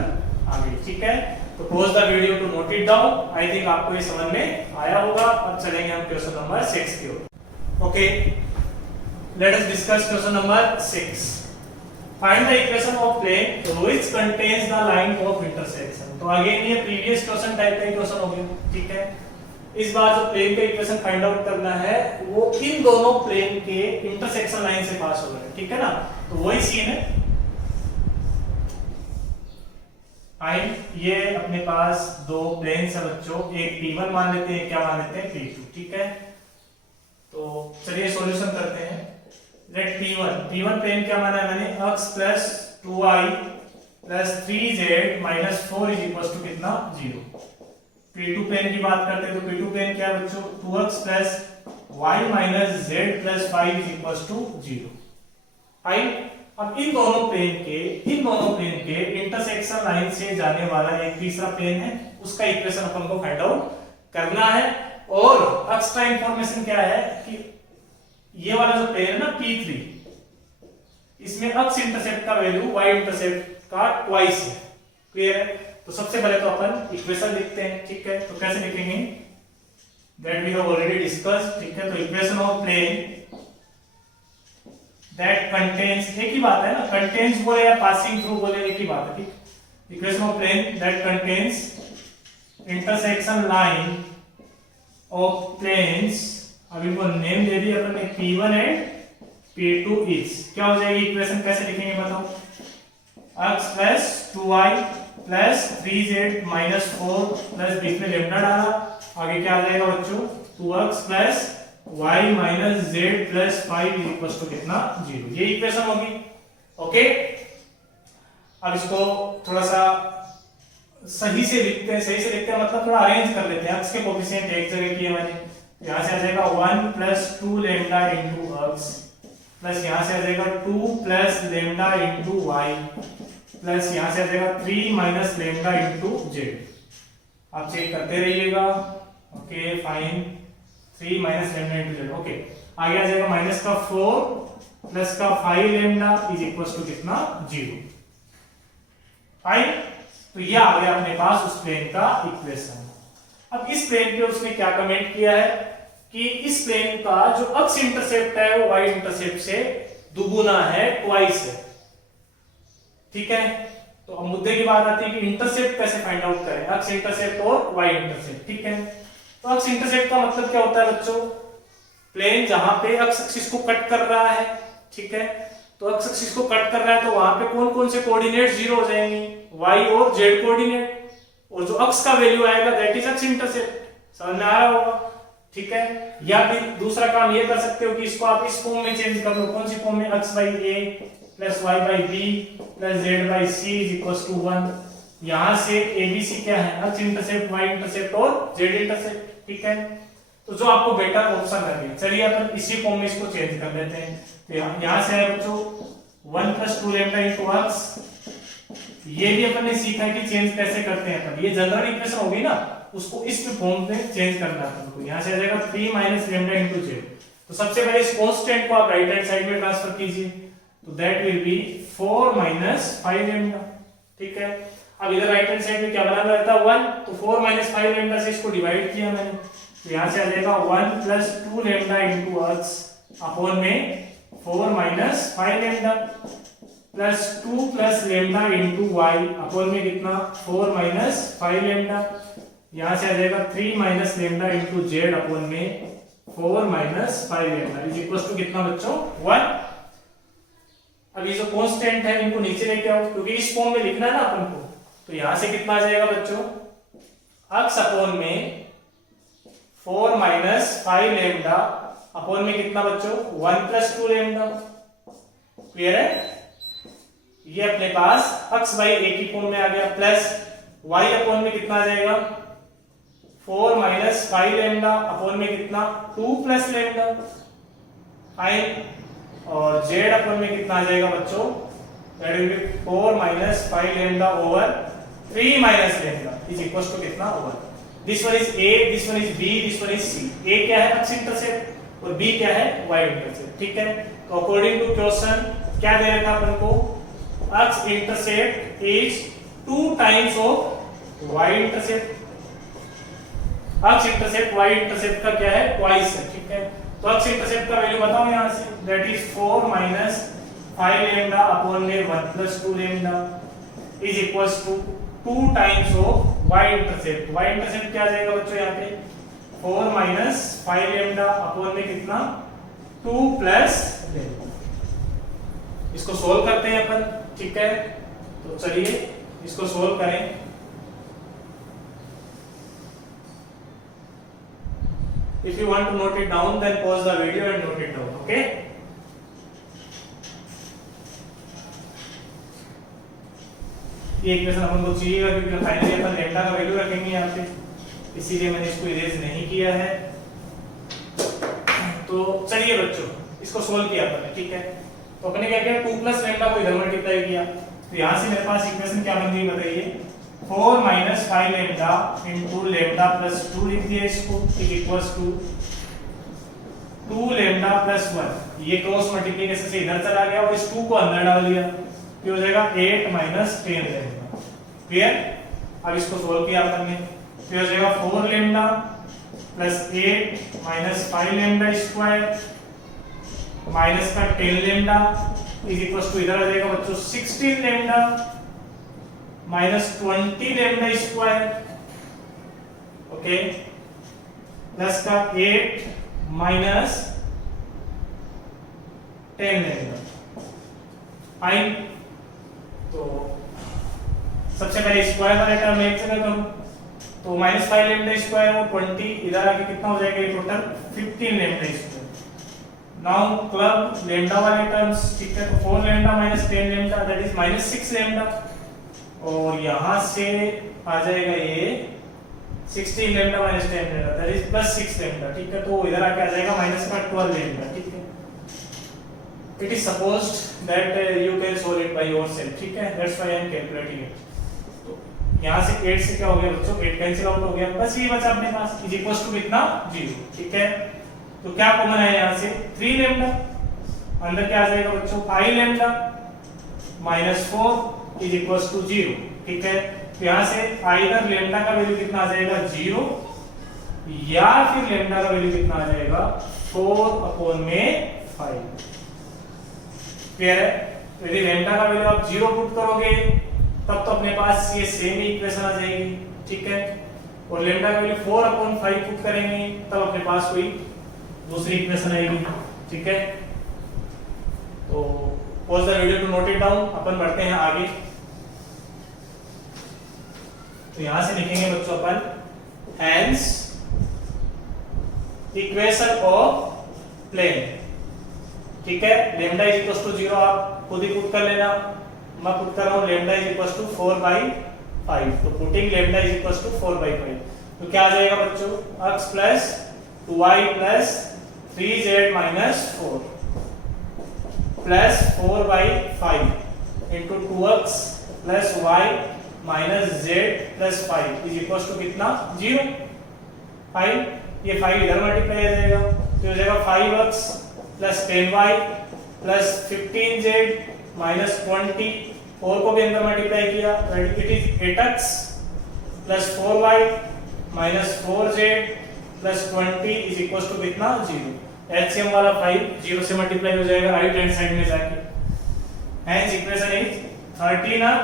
आ गई, ठीक है। तो close the video to note it down, I think आपको ये समझ में आया होगा। अब चलेंगे हम क्वेश्चन नंबर 6 की ओर। Okay, let us discuss question number 6। Find the equation of plane which contains the line of intersection. तो अगेन ये प्रीवियस क्वेश्चन टाइप का क्वेश्चन हो गया, ठीक है। इस बार जो प्लेन का इक्वेशन फाइंड आउट करना है वो इन दोनों प्लेन के इंटरसेक्शन लाइन से पास हो रहा है, ठीक है ना। तो वही सीन है, फाइन। ये अपने पास दो प्लेन है बच्चों, एक P1 मान लेते हैं, क्या मान लेते हैं P2, ठीक है। तो चलिए सॉल्यूशन करते हैं। लेट P1 प्लेन क्या माना है मैंने, x plus 2i plus 3z minus 4 is equal to कितना, 0। P2 प्लेन की बात करते हैं तो P2 प्लेन क्या है बच्चों, 2x plus y minus z plus 5 is equal to 0। Fine. अब इन दोनों प्लेन के इंटरसेक्शन लाइन से जाने वाला एक तीसरा प्लेन है, उसका इक्वेशन अपन को फाइंड आउट करना है। और एक्स्ट्रा इंफॉर्मेशन क्या है कि ये वाला जो प्लेन है ना P3, इसमें अक्ष इंटरसेप्ट का वैल्यू y इंटरसेप्ट का ट्वाइस है। क्लियर है? तो सबसे पहले तो अपन इक्वेशन लिखते हैं, ठीक है। तो कैसे लिखेंगे, that we have already discussed, ठीक है। तो equation of plane that contains, एक ही बात है ना, कंटेन्स बोले या पासिंग थ्रू बोले एक ही बात है, ठीक। Equation of plane that contains intersection line of planes, अब इनको नेम दे दिया अपन ने P1 एंड P2 इज, क्या हो जाएगी इक्वेशन, कैसे लिखेंगे बताओ, x plus 2y plus 3z minus 4 plus बीच में लेमडा डाला, आगे क्या आ जाएगा बच्चों, 2x plus y minus z plus 5 is equal to कितना, 0। ये इक्वेशन होगी, ओके। अब इसको थोड़ा सा सही से लिखते हैं, सही से लिखते हैं मतलब थोड़ा अरेंज कर लेते हैं। x के कोफिशिएंट एक जगह किए मैंने, यहां से आ जाएगा 1 plus 2 lambda into x plus यहां से आ जाएगा 2 plus lambda into y plus यहां से आ जाएगा 3 माइनस लेमडा इंटू z। आप चेक करते रहिएगा, okay fine. 3 minus lambda into z, okay. आगे आ जाएगा माइनस का 4 प्लस का 5 लेमडा इज इक्वल टू कितना, 0। फाइन। तो ये आ गया अपने पास उस प्लेन का इक्वेशन। अब इस प्लेन पे उसने क्या कमेंट किया है कि इस प्लेन का जो अक्ष इंटरसेप्ट है वो y इंटरसेप्ट से दुगुना है, ट्वाइस है, ठीक है। तो अब मुद्दे की बात आती है कि इंटरसेप्ट कैसे फाइंड आउट करें, अक्ष इंटरसेप्ट और y इंटरसेप्ट, ठीक है। तो अक्ष इंटरसेप्ट का मतलब क्या होता है बच्चों, प्लेन जहां पे अक्ष एक्सिस को कट कर रहा है, ठीक है। तो अक्ष एक्सिस को कट कर रहा है तो वहां पे कौन कौन से कोऑर्डिनेट जीरो हो जाएंगे, y और z कोऑर्डिनेट, और जो अक्ष का वैल्यू आएगा दैट इज अक्ष इंटरसेप्ट। समझ में आ रहा होगा, ठीक है। या फिर दूसरा काम ये कर सकते हो कि इसको आप इस फॉर्म में चेंज कर लो, कौन सी फॉर्म में, x by a plus y by b plus z by c is equal to 1। यहां से abc क्या है, अक्ष इंटरसेप्ट, y इंटरसेप्ट और z इंटरसेप्ट, ठीक है। तो जो आपको बेटर ऑप्शन लगे, चलिए अपन इसी फॉर्म में इसको चेंज कर लेते हैं। तो यहां से है बच्चों 1 प्लस 2 लेमडा इनटू x, ये भी अपन ने सीखा है कि चेंज कैसे करते हैं अपन, ये जनरल इक्वेशन होगी ना, उसको इस फॉर्म में चेंज करना है अपन को। यहां से आ जाएगा 3 माइनस लेमडा इनटू z। तो सबसे पहले इस कांस्टेंट को आप राइट हैंड साइड में ट्रांसफर कीजिए, तो that will be 4 minus 5 lambda, ठीक है। अब इधर राइट हैंड साइड में क्या बनाना रहता है 1, तो 4 माइनस 5 लेमडा से इसको डिवाइड किया मैंने, तो यहां से आ जाएगा 1 plus 2 lambda into x upon में 4 minus 5 lambda plus 2 plus lambda into y upon में कितना 4 माइनस 5 लेमडा, यहां से आ जाएगा 3 minus lambda into z upon में 4 minus 5 lambda is equal to कितना बच्चों 1। अब ये जो कांस्टेंट है इनको नीचे लेके आओ, क्योंकि इस फॉर्म में लिखना है ना अपन को। तो यहां से कितना आ जाएगा बच्चों, x अपॉन में 4 माइनस 5 लेमडा अपॉन में कितना बच्चों 1 प्लस 2 लेमडा। क्लियर है? ये अपने पास x बाई a की फॉर्म में आ गया, प्लस y अपॉन में कितना आ जाएगा 4 माइनस 5 लेमडा अपॉन में कितना 2 प्लस लेमडा, फाइन। और z अपॉन में कितना आ जाएगा बच्चों, that will be 4 minus 5 lambda over 3 minus lambda is equal to कितना 1। This one is a, this one is b, this one is c। a क्या है x इंटरसेप्ट और b क्या है y इंटरसेप्ट, ठीक है। तो अकॉर्डिंग टू क्वेश्चन क्या दे रखा अपन को, x intercept is 2 times of y intercept. x intercept y intercept का क्या है ट्वाइस है, ठीक है। तो x इंटरसेप्ट का वैल्यू बताओ यहां से, that is 4 minus 5 lambda upon में 1 plus 2 lambda is equals to 2 times of y intercept. y intercept क्या आ जाएगा बच्चों यहाँ पे 4 माइनस 5 लेमडा अपॉन में कितना 2 प्लस लेमडा। इसको सोल्व करते हैं अपन, ठीक है। तो चलिए इसको सोल्व करें। If you want to note it down, then pause the video and note it down, okay? ये इक्वेशन अपन को चाहिएगा क्योंकि फाइनली अपन लेमडा का वैल्यू रखेंगे यहाँ पे, इसीलिए मैंने इसको इरेज नहीं किया है। तो चलिए बच्चों इसको सोल्व किया अपन, ठीक है। तो अपने क्या किया 2 प्लस लेमडा को इधर मल्टीप्लाई किया, तो यहाँ से मेरे पास इक्वेशन क्या बन गई बताइए, 4 minus 5 lambda into lambda plus 2 लिख दिया इसको, is equals to 2 lambda plus 1। ये क्रॉस मल्टीप्लिकेशन से इधर चला गया और इस 2 को अंदर डाल दिया, क्या हो जाएगा 8 माइनस 10 लेमडा। क्लियर? अब इसको सोल्व किया अपन ने, क्या हो जाएगा 4 lambda plus 8 minus 5 lambda square minus का 10 लेमडा इज इक्वल्स टू इधर आ जाएगा बच्चों 16 lambda minus 20 lambda square, okay, plus का 8 माइनस 10 लेमडा। फाइन, तो सबसे पहले स्क्वायर वाले टर्म एक जगह करूं तो माइनस 5 लेमडा स्क्वायर और 20 इधर आके कितना हो जाएगा ये total 15 lambda square. Now club lambda वाले टर्म्स, ठीक है, तो 4 lambda minus 10 lambda that is minus 6 lambda, और यहां से आ जाएगा ये 16 lambda minus 10 lambda that is plus 6 lambda, ठीक है, तो इधर आके आ जाएगा माइनस का 12 लेमडा, ठीक है। It is supposed that you can solve it by yourself, ठीक है, that's why I am calculating it. यहां से 8 से क्या हो गया बच्चों, 8 कैंसिल आउट हो गया, बस ये बचा अपने पास इज इक्वल्स टू कितना 0, ठीक है। तो क्या कॉमन है यहां से 3 लेमडा, अंदर क्या आ जाएगा बच्चों 5 lambda minus 4 is equals to 0, ठीक है। तो यहां से आइदर लेमडा का वैल्यू कितना आ जाएगा 0 या फिर लेमडा का वैल्यू कितना आ जाएगा 4/5। क्लियर है? यदि लेमडा का वैल्यू आप 0 पुट करोगे तब तो अपने पास ये सेम इक्वेशन आ जाएगी, ठीक है, और लेमडा का वैल्यू 4/5 पुट करेंगे तब अपने पास कोई दूसरी इक्वेशन आएगी, ठीक है। तो pause the video to note it down, अपन बढ़ते हैं आगे। तो यहां से लिखेंगे बच्चों अपन हेंस इक्वेशन ऑफ प्लेन, ठीक है। लेमडा इज इक्वल्स टू 0 आप खुद ही पुट कर लेना, मैं पुट कर रहा हूं लेमडा इज इक्वल्स टू 4/5, तो putting lambda is equals to 4/5, तो क्या आ जाएगा बच्चों x plus 2y plus 3z minus 4 plus 4/5 into 2x plus y minus z plus 5 is equals to कितना 0। 5, ये 5 इधर मल्टीप्लाई आ जाएगा तो हो जाएगा 5x plus 10y plus 15z minus 20, 4 को भी अंदर मल्टीप्लाई किया तो it is 8x plus 4y minus 4z plus 20 is equal to कितना 0। एलसीएम वाला 5 0 से मल्टीप्लाई हो जाएगा राइट हैंड साइड में जाके। Hence equation is 13x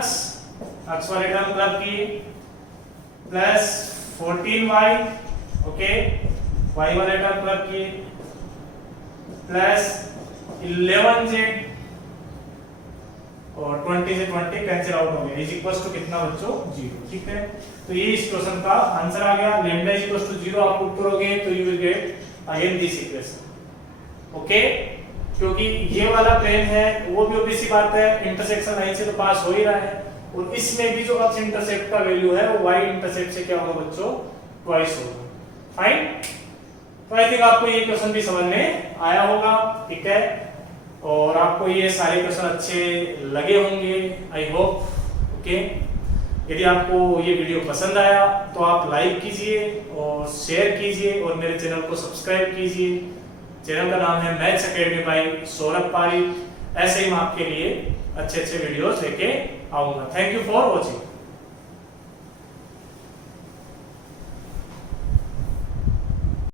x वाले टर्म क्लब किए प्लस 14y, ओके, y वाले टर्म क्लब किए प्लस 11z और 20 से 20 कैंसिल आउट हो गया इज इक्वल्स टू कितना बच्चों 0, ठीक है। तो ये इस क्वेश्चन का आंसर आ गया। लैम्डा इज इक्वल्स टू 0 आप पुट करोगे तो you will gate again this equation, okay. क्योंकि ये वाला प्लेन है वो भी obvious सी बात है इंटरसेक्शन लाइन से तो पास हो ही रहा है, और इसमें भी जो x इंटरसेप्ट का वैल्यू है वो y इंटरसेप्ट से क्या होगा बच्चों ट्वाइस होगा। फाइन, तो आई थिंक आपको ये क्वेश्चन भी समझ में आया होगा, ठीक है, और आपको ये सारे क्वेश्चन अच्छे लगे होंगे आई होप, ओके। यदि आपको ये वीडियो पसंद आया तो आप लाइक कीजिए और शेयर कीजिए और मेरे चैनल को सब्सक्राइब कीजिए। चैनल का नाम है मैथ्स एकेडमी बाय सौरभ पारी। ऐसे ही मैं आपके लिए अच्छे अच्छे वीडियोस लेके आऊंगा। Thank you for watching.